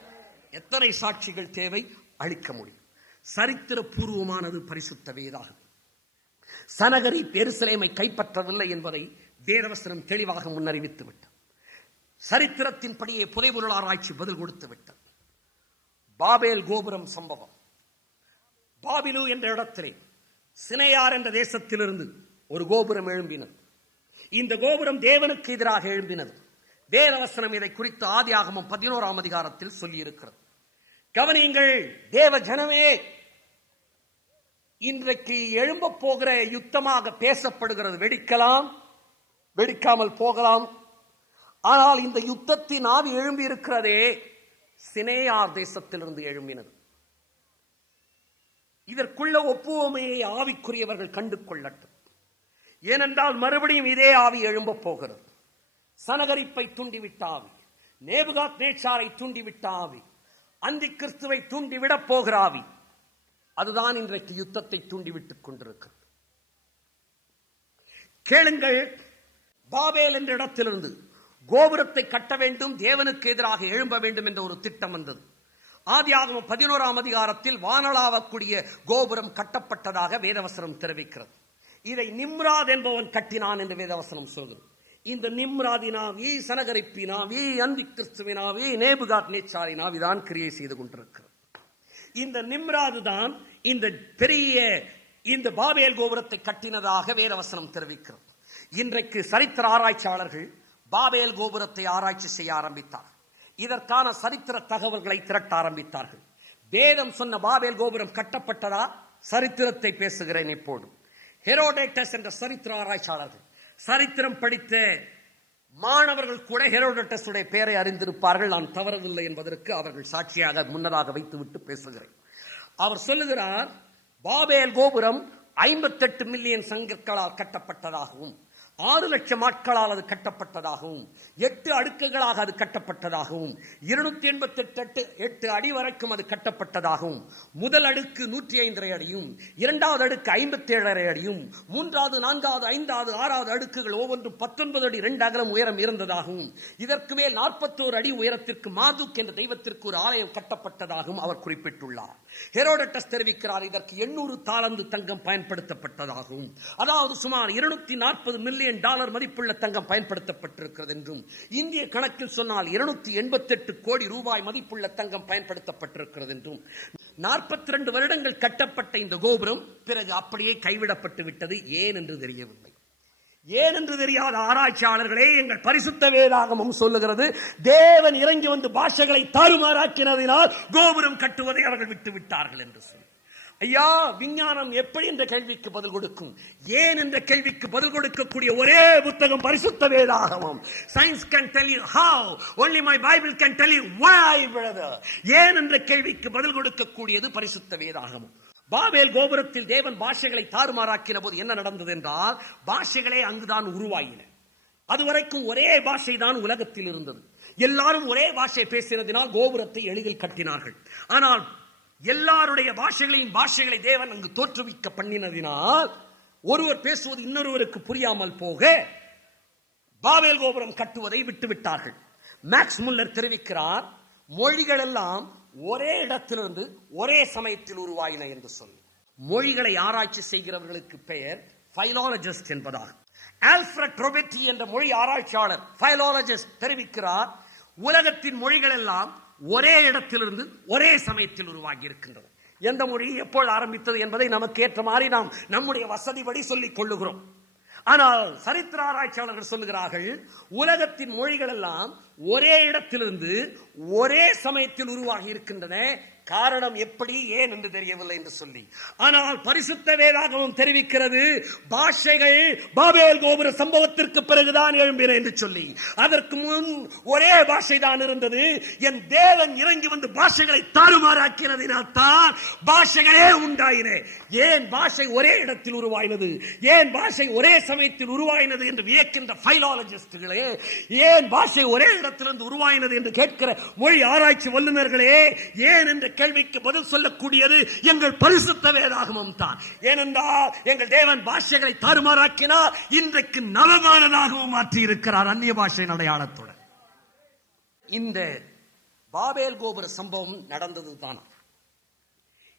எத்தனை சாட்சிகள் தேவை? அழிக்க முடியும். சரித்திர பூர்வமானது பரிசுத்த வேதாகம். சனகரிப் எருசலேமை கைப்பற்றவில்லை என்பதை வேதவசனம் தெளிவாக முன்னறிவித்து விட்டது. சரித்திரத்தின்படியே புதைபொருள் ஆராய்ச்சி பதில் கொடுத்து விட்டது. பாபேல் கோபுரம் சம்பவம். பாபிலு என்ற இடத்திலே சினையார் என்ற தேசத்திலிருந்து ஒரு கோபுரம் எழும்பினது. இந்த கோபுரம் தேவனுக்கு எதிராக எழும்பினது. வேதவசனம் இதை குறித்து ஆதியாகமம் 11ஆம் அதிகாரத்தில் சொல்லியிருக்கிறது. கவனியுங்கள், தேவ ஜனமே, இன்றைக்கு எழும்ப போகிற யுத்தமாக பேசப்படுகிறது. வெடிக்கலாம், வெடிக்காமல் போகலாம். ஆனால் இந்த யுத்தத்தின் ஆவி எழும்பி இருக்கிறதே சினேயார் தேசத்திலிருந்து எழும்பினது. இதற்குள்ள ஒப்புவமையை ஆவிக்குரியவர்கள் கண்டு கொள்ளட்டும். ஏனென்றால் மறுபடியும் இதே ஆவி எழும்ப போகிறது. சனகரிப்பை தூண்டிவிட்ட ஆவி, நேபுகாத் நேச்சாரை தூண்டிவிட்ட ஆவி, அந்தி கிறிஸ்துவை தூண்டிவிடப் போகிற ஆவி, அதுதான் இன்றைக்கு யுத்தத்தை தூண்டிவிட்டுக் கொண்டிருக்கிறது. கேளுங்கள், பாபேல் என்ற இடத்திலிருந்து கோபுரத்தை கட்ட வேண்டும், தேவனுக்கு எதிராக எழும்ப வேண்டும் என்ற ஒரு திட்டம் வந்தது. ஆதியாகமம் 11ஆம் அதிகாரத்தில் வானளாவக்கூடிய கோபுரம் கட்டப்பட்டதாக வேதவசனம் தெரிவிக்கிறது. இதை நிம்ராத் என்பவன் கட்டினான் என்று வேதவசனம் சொல்கிறது. இந்த நிம்ராதினாவி, சனகரிப்பினாவி, அந்தி கிறிஸ்துவினாவி, நேபுகாத் நேச்சாரினாவி தான் கிரியை செய்து கொண்டிருக்கிறது. இந்த நிம்ராது தான் இந்த பெரிய இந்த பாபேல் கோபுரத்தை கட்டினதாக வேதவசனம் தெரிவிக்கிறது. இன்றைக்கு சரித்திர ஆராய்ச்சியாளர்கள் பாபேல் கோபுரத்தை ஆராய்ச்சி செய்ய ஆரம்பித்தார். இதற்கான சரித்திர தகவல்களை திரட்ட ஆரம்பித்தார்கள். வேதம் சொன்ன பாபேல் கோபுரம் கட்டப்பட்டதா? சரித்திரத்தை பேசுகிறேன் இப்போது. ஹெரோடேட்டஸ் என்ற சரித்திர ஆராய்ச்சியாளர்கள், சரித்திரம் படித்த மாணவர்கள் கூட ஹெரோடேட்டஸ் உடைய பெயரை அறிந்திருப்பார்கள். நான் தவறவில்லை என்பதற்கு அவர்கள் சாட்சியாக முன்னதாக வைத்துவிட்டு பேசுகிறேன். அவர் சொல்லுகிறார், பாபேல் கோபுரம் 58 மில்லியன் சங்கங்களால் கட்டப்பட்டதாகவும், 6 லட்சம் ஆட்களால் அது கட்டப்பட்டதாகவும், 8 அடுக்குகளாக அது கட்டப்பட்டதாகவும், 288 அடி வரைக்கும் அது கட்டப்பட்டதாகவும், முதல் அடுக்கு 105 அடியும், இரண்டாவது அடுக்கு 57 அடியும், மூன்றாவது, நான்காவது, ஐந்தாவது, ஆறாவது அடுக்குகள் ஒவ்வொன்று 19 அடி 2 அகலம் உயரம் இருந்ததாகவும், இதற்கு மேல் 41 அடி உயரத்திற்கு மார்துக் என்ற தெய்வத்திற்கு ஒரு ஆலயம் கட்டப்பட்டதாகவும் அவர் குறிப்பிட்டுள்ளார். ஹெரோடேட்டஸ் தெரிவிக்கிறார், இதற்கு 800 தாலந்து தங்கம் பயன்படுத்தப்பட்டதாகவும், அதாவது சுமார் 240 மில்லியன் டாலர் மதிப்புள்ள தங்கம் பயன்படுத்தப்பட்டிருக்கிறது என்றும், இந்திய கணக்கில் சொன்னால் 288 கோடி ரூபாய் மதிப்புள்ள தங்கம் பயன்படுத்தப்பட்டிருக்கிறது என்றும், 42 வருடங்கள் கட்டப்பட்ட இந்த கோபுரம் பிறகு அப்படியே கைவிடப்பட்டு விட்டது. ஏன் என்று தெரியவில்லை. ஏன் என்று தெரியாத ஆராய்ச்சியாளர்களே, எங்கள் பரிசுத்த வேதாகமம் சொல்லுகிறது, தேவன் இறங்கி வந்து பாஷைகளை தாறுமாறாக்கினதினால் கோபுரம் கட்டுவதை அவர்கள் விட்டு விட்டார்கள் என்று சொல்லி. ஐயா, விஞ்ஞானம் எப்படி என்ற கேள்விக்கு பதில் கொடுக்கும்? ஏன் என்ற கேள்விக்கு பதில் கொடுக்கக்கூடிய ஒரே புத்தகம் பரிசுத்த வேதாகமம். Science can tell you how, only my Bible can tell you why, brother. ஏன் என்ற கேள்விக்கு பதில் கொடுக்கக்கூடியது பரிசுத்த வேதாகமம். பாபேல் கோபுரத்தில் தேவன் பாஷைகளை தாறுமாறாக்கின போது என்ன நடந்தது என்றால், பாஷைகளே அங்குதான் உருவாயின. அதுவரைக்கும் ஒரே பாஷை தான் உலகத்தில் இருந்தது. எல்லாரும் ஒரே பாஷை பேசினதினால் கோபுரத்தை எளிதில் கட்டினார்கள். ஆனால் எல்லாருடைய பாஷைகளை தேவன் அங்கு தோற்றுவிக்க பண்ணினதினால் ஒருவர் பேசுவது இன்னொருவருக்கு புரியாமல் போக பாபேல் கோபுரம் கட்டுவதை விட்டுவிட்டார்கள். மேக்ஸ் முல்லர் தெரிவிக்கிறார், மொழிகள் எல்லாம் ஒரே இடத்திலிருந்து ஒரே சமயத்தில் உருவாயின என்று சொல்லி. மொழிகளை ஆராய்ச்சி செய்கிறவர்களுக்கு பெயர் பைலாலஜிஸ்ட் என்பதாகும். ஆல்ஃபிரட் ரொபெட்டி என்ற மொழி ஆராய்ச்சியாளர், பைலாலஜிஸ்ட், தெரிவிக்கிறார், உலகத்தின் மொழிகள் எல்லாம் ஒரே இடத்திலிருந்து ஒரே சமயத்தில் உருவாகி இருக்கின்றது. எந்த மொழி எப்போது ஆரம்பித்தது என்பதை நமக்கு ஏற்ற மாதிரி நாம் நம்முடைய வசதிப்படி சொல்லிக் கொள்ளுகிறோம். ஆனால் சரித்திர ஆராய்ச்சியாளர்கள் சொல்லுகிறார்கள், உலகத்தின் மொழிகள் எல்லாம் ஒரே இடத்திலிருந்து ஒரே சமயத்தில் உருவாகி இருக்கின்றன. காரணம் எப்படி, ஏன் என்று தெரியவில்லை என்று சொல்லி. ஆனால் பரிசுத்த வேதாகமம் தெரிவிக்கிறது, பாஷைகள் பாபேல் கோபுர சம்பவத்திற்கு பிறகுதான் எழும்பின என்று சொல்லி. அதற்கு முன் ஒரே பாஷை தான் இருந்தது. என் தேவன் இறங்கி வந்து பாஷைகளை தாறுமாறாக்கினதினால் தான் பாஷைகளே உண்டாயின. ஏன் பாஷை ஒரே இடத்தில் உருவாயினது, ஏன் பாஷை ஒரே சமயத்தில் உருவாயினது என்று வியக்கின்ற பைலாலஜிஸ்டுகளே, ஏன் பாஷை ஒரே இடத்திலிருந்து உருவாயினது என்று கேட்கிற மொழி ஆராய்ச்சி வல்லுநர்களே, ஏன் என்ற கேள்விக்கு பதில் சொல்லக்கூடியது எங்கள் பரிசுத்த வேதாகமம் தான். ஏனென்றால் எங்கள் தேவன் பாஷைகளை தாறுமாறாக்கினார், இன்றைக்கு நவமானதாகவும் மாற்றி இருக்கிறார் அந்நிய பாஷை அடையாளத்துடன். இந்த பாபேல் கோபுர சம்பவம் நடந்ததுதான்.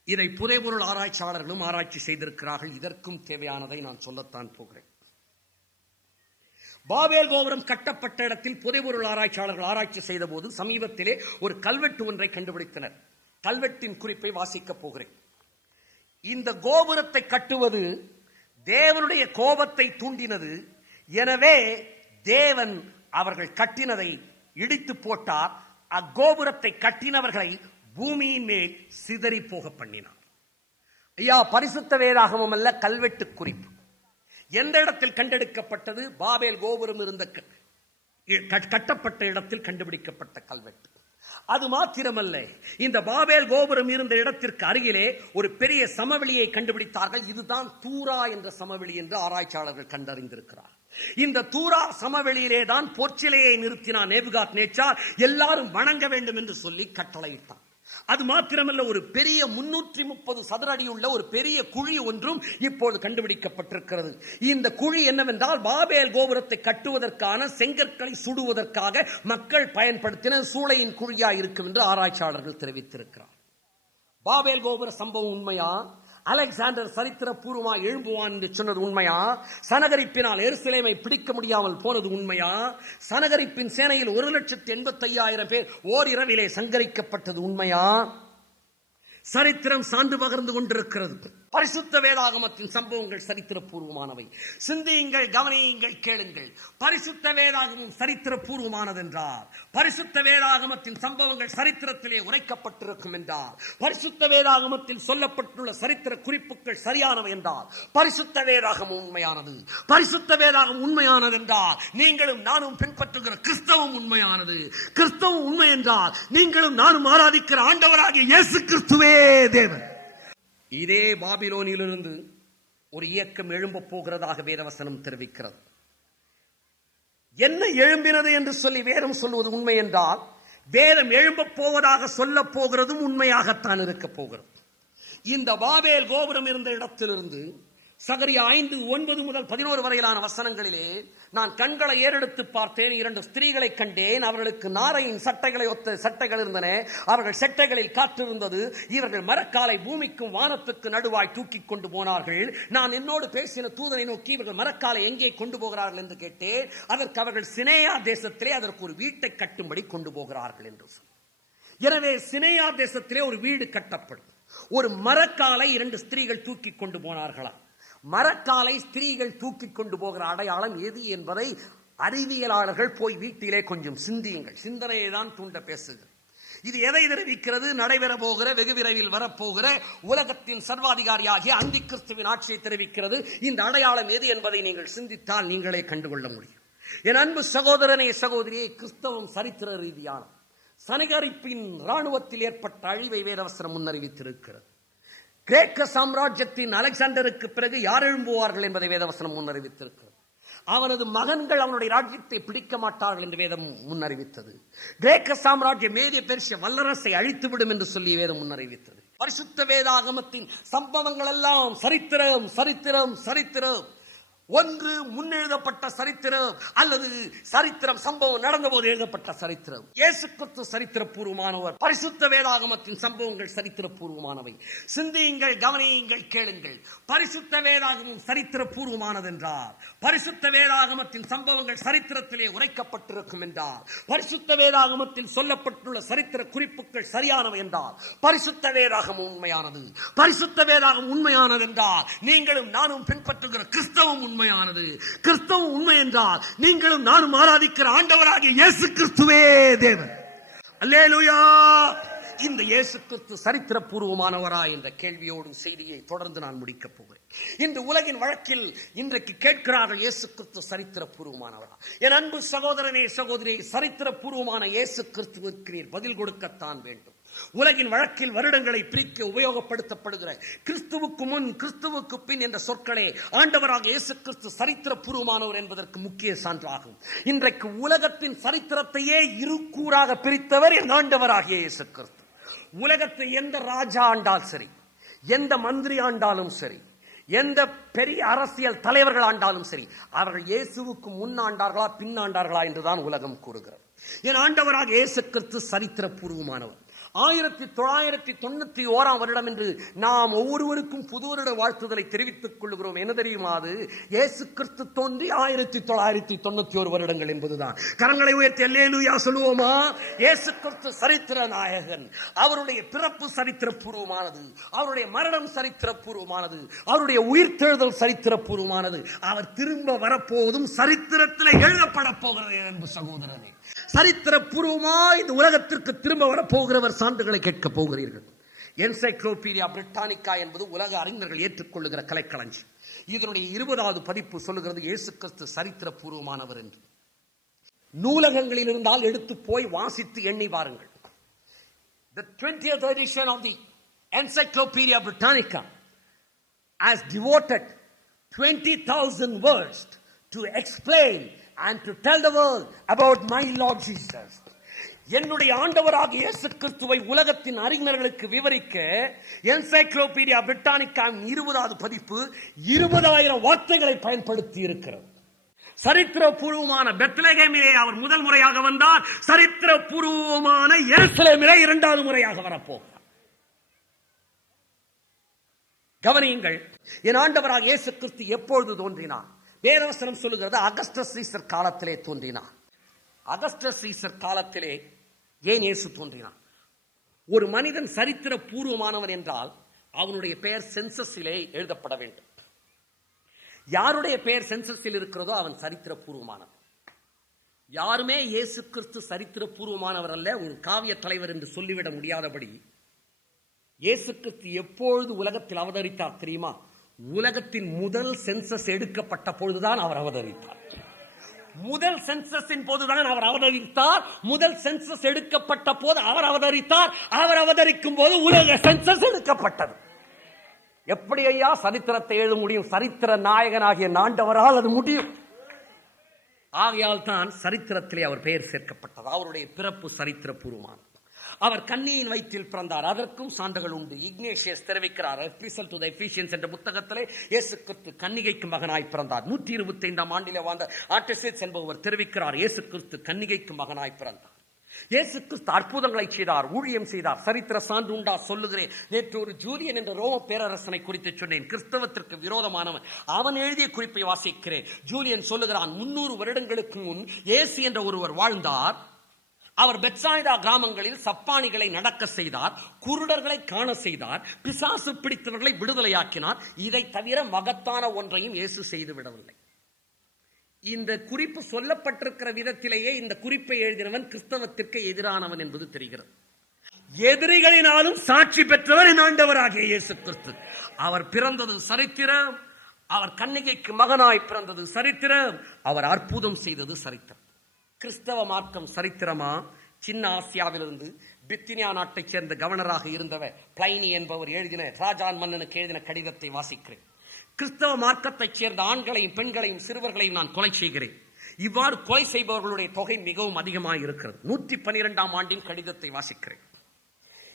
இதை புதைபொருள் ஆராய்ச்சியாளர்களும் ஆராய்ச்சி செய்திருக்கிறார்கள். இதற்கும் தேவையானதை நான் சொல்லத்தான் போகிறேன். பாபேல் கோபுரம் கட்டப்பட்ட இடத்தில் புதைபொருள் ஆராய்ச்சியாளர்கள் ஆராய்ச்சி செய்த போது சமீபத்திலே ஒரு கல்வெட்டு ஒன்றை கண்டுபிடித்தனர். கல்வெட்டின் குறிப்பை வாசிக்கப் போகிறேன். இந்த கோபுரத்தை கட்டுவது தேவனுடைய கோபத்தை தூண்டினது. எனவே தேவன் அவர்கள் கட்டினதை இடித்து போட்டார். அக்கோபுரத்தை கட்டினவர்களை பூமியின் மேல் சிதறி போக பண்ணினார். ஐயா, பரிசுத்த வேதாகமம் அல்ல, கல்வெட்டு குறிப்பு. எந்த இடத்தில் கண்டெடுக்கப்பட்டது? பாபேல் கோபுரம் இருந்த கட்டப்பட்ட இடத்தில் கண்டுபிடிக்கப்பட்ட கல்வெட்டு. அது மாத்திரமல்ல, இந்த பாபேல் கோபுரம் இருந்த இடத்திற்கு அருகிலே ஒரு பெரிய சமவெளியை கண்டுபிடித்தார்கள். இதுதான் தூரா என்ற சமவெளி என்று ஆராய்ச்சியாளர்கள் கண்டறிந்திருக்கிறார். இந்த தூரா சமவெளியிலே தான் பொற்சிலையை நிறுத்தினான் நேபுகாத் நேச்சார். எல்லாரும் வணங்க வேண்டும் என்று சொல்லி கட்டளையிட்டான். அது மாத்திரமல்ல, ஒரு பெரிய 330 சதுர அடியுள்ள ஒரு பெரிய குழி ஒன்றும் இப்போது கண்டுபிடிக்கப்பட்டிருக்கிறது. இந்த குழி என்னவென்றால், பாபேல் கோபுரத்தை கட்டுவதற்கான செங்கற்களை சுடுவதற்காக மக்கள் பயன்படுத்தின சூளையின் குழியா இருக்கும் என்று ஆராய்ச்சியாளர்கள் தெரிவித்திருக்கிறார். பாபேல் கோபுர சம்பவம் உண்மையா? அலெக்சாண்டர் சரித்திர பூர்வமா எழும்புவான் என்று சொன்னது உண்மையா? சனகரிப்பினால் எருசலேமை பிடிக்க முடியாமல் போனது உண்மையா? சனகரிப்பின் சேனையில் 1,85,000 பேர் ஓரிரவிலே சங்கரிக்கப்பட்டது உண்மையா? சரித்திரம் சான்று பகர்ந்து கொண்டிருக்கிறது. பரிசுத்த வேதாகமத்தின் சம்பவங்கள் சரித்திர பூர்வமானவை. சிந்தியுங்கள், கவனியுங்கள், கேளுங்கள். பரிசுத்த வேதாகமம் சரித்திர பூர்வமானது என்றார், பரிசுத்த வேதாகமத்தின் சம்பவங்கள் சரித்திரத்திலே உரைக்கப்பட்டிருக்கும் என்றார், பரிசுத்த வேதாகமத்தில் சொல்லப்பட்டுள்ள சரித்திர குறிப்புகள் சரியானவை என்றார், பரிசுத்த வேதாகமம் உண்மையானது. பரிசுத்த வேதாகம் உண்மையானது என்றால் நீங்களும் நானும் பின்பற்றுகிற கிறிஸ்தவம் உண்மையானது. கிறிஸ்தவம் உண்மை என்றால் நீங்களும் நானும் ஆராதிக்கிற ஆண்டவராகிய இயேசு கிறிஸ்துவே தேவன். இதே பாபிலோனிலிருந்து ஒரு இயக்கம் எழும்ப போகிறதாக வேதவசனம் தெரிவிக்கிறது. என்ன எழும்பினது என்று சொல்லி வேதம் சொல்லுவது உண்மை என்றால், வேதம் எழும்ப போவதாக சொல்ல போகிறதும் உண்மையாகத்தான் இருக்க போகிறது. இந்த பாபேல் கோபுரம் இருந்த இடத்திலிருந்து சகரியா 5:9 முதல் 11 வரையிலான வசனங்களிலே நான் கண்களை ஏறெடுத்து பார்த்தேன். 2 ஸ்திரீகளை கண்டேன். அவர்களுக்கு நாரையின் சட்டைகளை ஒத்த சட்டைகள் இருந்தன. அவர்கள் சட்டைகளில் காற்று இருந்தது. இவர்கள் மரக்காலை பூமிக்கும் வானத்துக்கு நடுவாய் தூக்கி கொண்டு போனார்கள். நான் என்னோடு பேசின தூதனை நோக்கி, இவர்கள் மரக்காலை எங்கே கொண்டு போகிறார்கள் என்று கேட்டேன். அதற்கு அவர்கள் சினேயா தேசத்திலே அதற்கு ஒரு வீட்டை கட்டும்படி கொண்டு போகிறார்கள் என்று சொன்னார். எனவே சினேயா தேசத்திலே ஒரு வீடு கட்டப்படும். ஒரு மரக்காலை 2 ஸ்திரீகள் தூக்கி கொண்டு போனார்களாம். மரக்காலை ஸ்திரீகள் தூக்கி கொண்டு போகிற அடையாளம் எது என்பதை அறிவியலாளர்கள் போய் வீட்டிலே கொஞ்சம் சிந்தியுங்கள். சிந்தனையை தான் தூண்ட பேசுகிறது. இது எதை தெரிவிக்கிறது? நடைபெற போகிற, வெகு விரைவில் வரப்போகிற உலகத்தின் சர்வாதிகாரியாகிய அந்தி கிறிஸ்துவின் ஆட்சியை தெரிவிக்கிறது. இந்த அடையாளம் எது என்பதை நீங்கள் சிந்தித்தால் நீங்களே கண்டுகொள்ள முடியும். என் அன்பு சகோதரனே, சகோதரியே, கிறிஸ்தவம் சரித்திர ரீதியான சனகரிப்பின் இராணுவத்தில் ஏற்பட்ட அழிவை வேதவசனம் முன்னறிவித்திருக்கிறது. கிரேக்க சாம்ராஜ்யத்தின் அலெக்சாண்டருக்கு பிறகு யார் எழும்புவார்கள் என்பதை வேதவசனம் முன்னறிவித்திருக்கிறது. அவனது மகன்கள் அவனுடைய ராஜ்யத்தை பிடிக்க மாட்டார்கள் என்று வேதம் முன்னறிவித்தது. கிரேக்க சாம்ராஜ்யம் மேதிய பெர்சிய வல்லரசை அழித்துவிடும் என்று சொல்லி வேதம் முன்னறிவித்தது. பரிசுத்த வேதாகமத்தின் சம்பவங்கள் எல்லாம் சரித்திரம், சரித்திரம், சரித்திரம். ஒன்று முன்னெழுதப்பட்ட சரித்திரம், அல்லது சரித்திரம் சம்பவம் நடந்த போது எழுதப்பட்ட சரித்திரம். இயேசு கிறிஸ்து சரித்திர பூர்வமானவர். பரிசுத்த வேதாகமத்தின் சம்பவங்கள் சரித்திர பூர்வமானவை. சிந்தியுங்கள், கவனியுங்கள், கேளுங்கள். பரிசுத்த வேதாகமம் சரித்திர பூர்வமானது என்றார், பரிசுத்த வேதாகமத்தின் சம்பவங்கள் சரித்திரத்திலே உரைக்கப்பட்டிருக்கும் என்றார், பரிசுத்த வேதாகமத்தில் சொல்லப்பட்டுள்ள சரித்திர குறிப்புகள் சரியானவை என்றார், பரிசுத்த வேதாகமம் உண்மையானது. பரிசுத்த வேதாகம் உண்மையானது என்றால் நீங்களும் நானும் பின்பற்றுகிற கிறிஸ்தவம் உண்மையானது. கிறிஸ்தவம் உண்மை என்றால் நீங்களும் நானும் ஆராதிக்கிற ஆண்டவராகிய இயேசு கிறிஸ்துவே தேவன். அல்லேலூயா. இந்த இயேசு கிறிஸ்து சரித்திர பூர்வமானவரா என்ற கேள்வியோடு செய்தியை தொடர்ந்து நான் முடிக்கப் போகிறேன். இந்த உலகின் வழக்கில் இன்றைக்கு கேட்கிறார்கள், இயேசு கிறிஸ்து சரித்திர பூர்வமானவரா? என் அன்பு சகோதரனே, சகோதரி, சரித்திர பூர்வமான இயேசு கிறிஸ்துவுக்கு நீர் பதில் கொடுக்கத்தான் வேண்டும். உலகின் வழக்கில் வருடங்களை பிரிக்க உபயோகப்படுத்தப்படுகிற கிறிஸ்துவுக்கு முன் கிறிஸ்துவுக்கு பின் என்ற சொற்களே ஆண்டவராக இயேசு கிறிஸ்து சரித்திர பூர்வமானவர் என்பதற்கு முக்கிய சான்றாகும். இன்றைக்கு உலகத்தின் சரித்திரத்தையே இரு கூறாக பிரித்தவர் என் ஆண்டவராகிய இயேசு கிறிஸ்து. உலகத்தை எந்த ராஜா ஆண்டால் சரி, எந்த மந்திரி ஆண்டாலும் சரி, எந்த பெரிய அரசியல் தலைவர்கள் ஆண்டாலும் சரி, அவர்கள் இயேசுவுக்கு முன்னாண்டார்களா பின்னாண்டார்களா என்றுதான் உலகம் கூறுகிறது. என் ஆண்டவராக இயேசு கிறிஸ்து சரித்திர பூர்வமானவர். 1991 வருடம் என்று நாம் ஒவ்வொருவருக்கும் புது வருட வாழ்த்துதலை தெரிவித்துக் கொள்கிறோம். என்ன தெரியுமா? அது இயேசு கிறிஸ்து தோன்றி 1991 வருடங்கள் என்பதுதான். கரங்களை உயர்த்தி அல்லேலூயா சொல்லுவோமா? இயேசு கிறிஸ்து சரித்திர நாயகன். அவருடைய பிறப்பு சரித்திர பூர்வமானது, அவருடைய மரணம் சரித்திர பூர்வமானது, அவருடைய உயிர்த்தெழுதல் சரித்திர பூர்வமானது. அவர் திரும்ப வரப்போவதும் சரித்திரத்தில் எழுதப்பட போகிறது. அன்பு சகோதரனே, சரித்திர பூர்வமாய் இந்த உலகத்திற்கு திரும்ப வரப்போகிறவர் சான்றுகளை கேட்க போகிறீர்கள். என்சைக்ளோபீடியா பிரிட்டானிக்கா என்பது உலக அறிஞர்கள் ஏற்றுக்கொள்ளுகிற கலைக்களஞ்சி. இதனுடைய 20வது பதிப்பு சொல்லுகிறது இயேசு கிறிஸ்து சரித்திர பூர்வமானவர் என்று. நூலகங்களில் இருந்தால் எடுத்து போய் வாசித்து எண்ணி பாருங்கள். The 20th edition of the Encyclopedia Britannica has devoted 20,000 words to explain and to tell the world about my Lord Jesus. என்னுடைய ஆண்டவராக இயேசு கிறிஸ்துவை உலகத்தின் அறிஞர்களுக்கு விவரிக்க என்சைக்ளோபீடியா பிரிட்டானிக்காவின் 20வது பதிப்பு 20,000 வார்த்தைகளை பயன்படுத்தி இருக்கிறது. சரித்திர பூர்வமான பெத்லகேமிலே அவர் முதல் முறையாக வந்தார். சரித்திர பூர்வமான எருசலேமிலே 2வது முறையாக வரப்போகிறார். கவனியுங்கள், என் ஆண்டவராக இயேசு கிறிஸ்து எப்பொழுது தோன்றினார்? வேதவசனம் சொல்லுகிறது அகஸ்டஸ் சீசர் காலத்திலே தோன்றினார். அகஸ்டஸ் சீசர் காலத்திலே ஏன் இயேசு தோன்றினார்? ஒரு மனிதன் சரித்திர பூர்வமானவன் என்றால் அவனுடைய பெயர் சென்சஸிலே எழுதப்பட வேண்டும். யாருடைய பெயர் சென்சஸில் இருக்கிறதோ அவன் சரித்திர பூர்வமானவன். யாருமே இயேசு கிறிஸ்து சரித்திர பூர்வமானவர் அல்ல, ஒரு காவிய தலைவர் என்று சொல்லிவிட முடியாதபடி இயேசு கிறிஸ்து எப்பொழுது உலகத்தில் அவதரித்தார் தெரியுமா? உலகத்தின் முதல் சென்சஸ் எடுக்கப்பட்ட பொழுதுதான் அவர் அவதரித்தார். முதல் சென்சஸின் போதுதான் அவர் அவதரித்தார். முதல் சென்சஸ் எடுக்கப்பட்ட போது அவர் அவதரித்தார். அவர் அவதரிக்கும் போது உலக சென்சஸ் எடுக்கப்பட்டது. எப்படி ஐயா சரித்திரத்தை எழுத முடியும்? சரித்திர நாயகனாகிய ஆண்டவரால் அது முடியும். ஆகையால் தான் சரித்திரத்திலே அவர் பெயர் சேர்க்கப்பட்டது. அவருடைய பிறப்பு சரித்திர பூர்வமானது. அவர் கன்னியின் வயிற்றில் பிறந்தார். அதற்கும் சான்றுகள் உண்டு. இக்னேஷியஸ் தெரிவிக்கிறார் எபிஸ்டல் டு தி எபிசியன்ஸ் என்ற புத்தகத்திலே இயேசு கிறிஸ்து கன்னிகைக்கு மகனாய் பிறந்தார். 125ஆம் ஆண்டிலே வாழ்ந்த ஆர்டெசிஸ் என்பவர் தெரிவிக்கிறார் இயேசு கிறிஸ்து கன்னிகைக்கு மகனாய் பிறந்தார். இயேசு கிறிஸ்து அற்புதங்களை செய்தார், ஊழியம் செய்தார். சரித்திர சான்று உண்டா சொல்லுகிறேன். நேற்று ஒரு ஜூலியன் என்ற ரோம பேரரசனை குறித்து சொன்னேன், கிறிஸ்தவத்திற்கு விரோதமானவன். அவன் எழுதிய குறிப்பை வாசிக்கிறேன். ஜூலியன் சொல்லுகிறான், 300 வருடங்களுக்கு முன் இயேசு என்ற ஒருவர் வாழ்ந்தார். அவர் பெத்சாய்தா கிராமங்களில் சப்பானிகளை நடக்க செய்தார், குருடர்களை காண செய்தார், பிசாசு பிடித்தவர்களை விடுதலையாக்கினார். இதை தவிர மகத்தான ஒன்றையும் இயேசு செய்து விடவில்லை. இந்த குறிப்பு சொல்லப்பட்டிருக்கிற விதத்திலேயே இந்த குறிப்பை எழுதினவன் கிறிஸ்தவத்திற்கு எதிரானவன் என்பது தெரிகிறது. எதிரிகளினாலும் சாட்சி பெற்றவர் என் ஆண்டவராகிய இயேசு கிறிஸ்து. அவர் பிறந்தது சரித்திரம். அவர் கன்னிகைக்கு மகனாய் பிறந்தது சரித்திரம். அவர் அற்புதம் செய்தது சரித்திரம். கிறிஸ்தவ மார்க்கம் சரித்திரமா? சின்ன ஆசியாவிலிருந்து பித்தினியா நாட்டைச் சேர்ந்த கவர்னராக இருந்தவர் பிளைனி என்பவர் எழுதின ராஜான் மன்னனுக்கு எழுதின கடிதத்தை வாசிக்கிறேன். கிறிஸ்தவ மார்க்கத்தைச் சேர்ந்த ஆண்களையும் பெண்களையும் சிறுவர்களையும் நான் கொலை செய்கிறேன். இவ்வாறு கொலை செய்பவர்களுடைய தொகை மிகவும் அதிகமாக இருக்கிறது. 112ஆம் ஆண்டின் கடிதத்தை வாசிக்கிறேன்.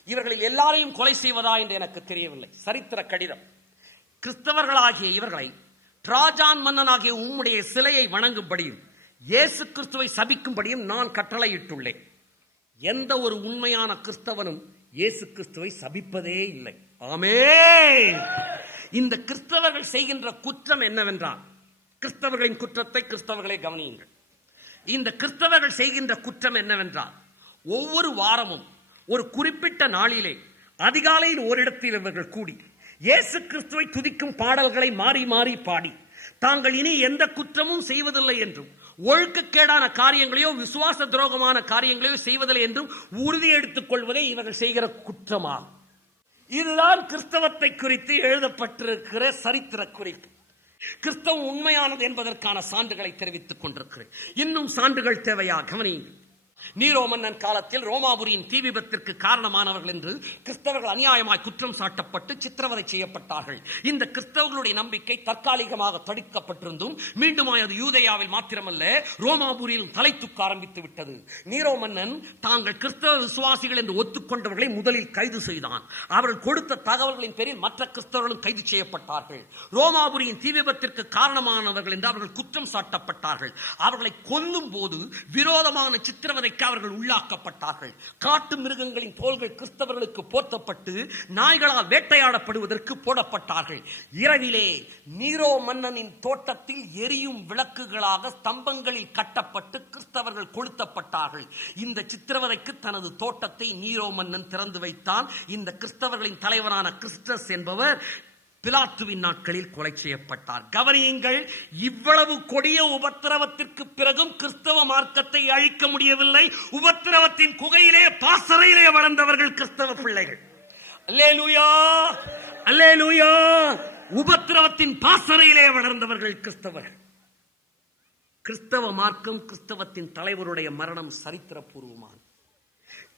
இவர்களில் எல்லாரையும் கொலை செய்வதா என்று எனக்கு தெரியவில்லை. சரித்திர கடிதம். கிறிஸ்தவர்களாகிய இவர்களை ராஜான் மன்னனாகிய உம்முடைய சிலையை வணங்கும்படியும் இயேசு கிறிஸ்துவை சபிக்கும்படியும் நான் கட்டளையிட்டுள்ளேன். எந்த ஒரு உண்மையான கிறிஸ்தவனும் இயேசு கிறிஸ்துவை சபிப்பதே இல்லை. ஆமென். இந்த கிறிஸ்தவர்கள் செய்கின்ற குற்றம் என்னவென்றால், கிறிஸ்தவர்களின் குற்றத்தை கிறிஸ்தவர்களை கவனியுங்கள். இந்த கிறிஸ்தவர்கள் செய்கின்ற குற்றம் என்னவென்றால், ஒவ்வொரு வாரமும் ஒரு குறிப்பிட்ட நாளிலே அதிகாலையில் ஓரிடத்தில் இவர்கள் கூடி இயேசு கிறிஸ்துவை துதிக்கும் பாடல்களை மாறி மாறி பாடி தாங்கள் இனி எந்த குற்றமும் செய்வதில்லை என்றும், ஒழுக்கக்கேடான காரியங்களையோ விசுவாச துரோகமான காரியங்களையோ செய்வதில்லை என்றும் உறுதி எடுத்துக் கொள்வதே இவர்கள் செய்கிற குற்றமாகும். இதுதான் கிறிஸ்தவத்தை குறித்து எழுதப்பட்டிருக்கிற சரித்திர குறிப்பு. கிறிஸ்தவம் உண்மையானது என்பதற்கான சான்றுகளை தெரிவித்துக் கொண்டிருக்கிறேன். இன்னும் சான்றுகள் தேவையா? கவனியுங்கள். நீரோ மன்னன் காலத்தில் ரோமாபுரியின் தீ விபத்திற்கு காரணமானவர்கள் என்று கிறிஸ்தவர்கள் அநியாயமாய் குற்றம் சாட்டப்பட்டு சித்திரவதை செய்யப்பட்டார்கள். இந்த கிறிஸ்தவர்களுடைய நம்பிக்கை தற்காலிகமாக தடுக்கப்பட்டிருந்தும் மீண்டும் அது யூதேயாவில் மாத்திரமல்ல ரோமாபுரியிலும் தலை தூக்க ஆரம்பித்து விட்டது. நீரோ மன்னன் தாங்கள் கிறிஸ்தவ விசுவாசிகள் என்று ஒத்துக்கொண்டவர்களை முதலில் கைது செய்தான். அவர்கள் கொடுத்த தகவல்களின் பேரில் மற்ற கிறிஸ்தவர்களும் கைது செய்யப்பட்டார்கள். ரோமாபுரியின் தீ விபத்திற்கு காரணமானவர்கள் என்று அவர்கள் குற்றம் சாட்டப்பட்டார்கள். அவர்களை கொல்லும் போது விரோதமான சித்திரவதை அவர்கள் உள்ளாக்கப்பட்டார்கள். காட்டு மிருகங்களின் தோள்கள் கிறிஸ்தவர்களுக்கு போர்த்தப்பட்டு நாய்களால் வேட்டையாடப்படுவதற்கு போடப்பட்டார்கள். இரவிலே நீரோ மன்னனின் தோட்டத்தில் எரியும் விளக்குகளாக ஸ்தம்பங்களில் கட்டப்பட்டு கிறிஸ்தவர்கள் கொளுத்தப்பட்டார்கள். இந்த சித்திரவதைக்கு தனது தோட்டத்தை நீரோ மன்னன் திறந்து வைத்தான். இந்த கிறிஸ்தவர்களின் தலைவரான கிறிஸ்டஸ் என்பவர் பிலாத்துவின் நாட்களில் கொலை செய்யப்பட்டார். கவனியுங்கள், இவ்வளவு கொடிய உபத்திரவத்திற்கு பிறகும் கிறிஸ்தவ மார்க்கத்தை அழிக்க முடியவில்லை. உபத்திரவத்தின் குகையிலே பாசறையிலே வளர்ந்தவர்கள் கிறிஸ்தவ பிள்ளைகள். அல்லேலூயா, அல்லேலூயா. உபத்திரவத்தின் பாசறையிலே வளர்ந்தவர்கள் கிறிஸ்தவர்கள். கிறிஸ்தவ மார்க்கம், கிறிஸ்தவத்தின் தலைவருடைய மரணம் சரித்திரபூர்வமானது.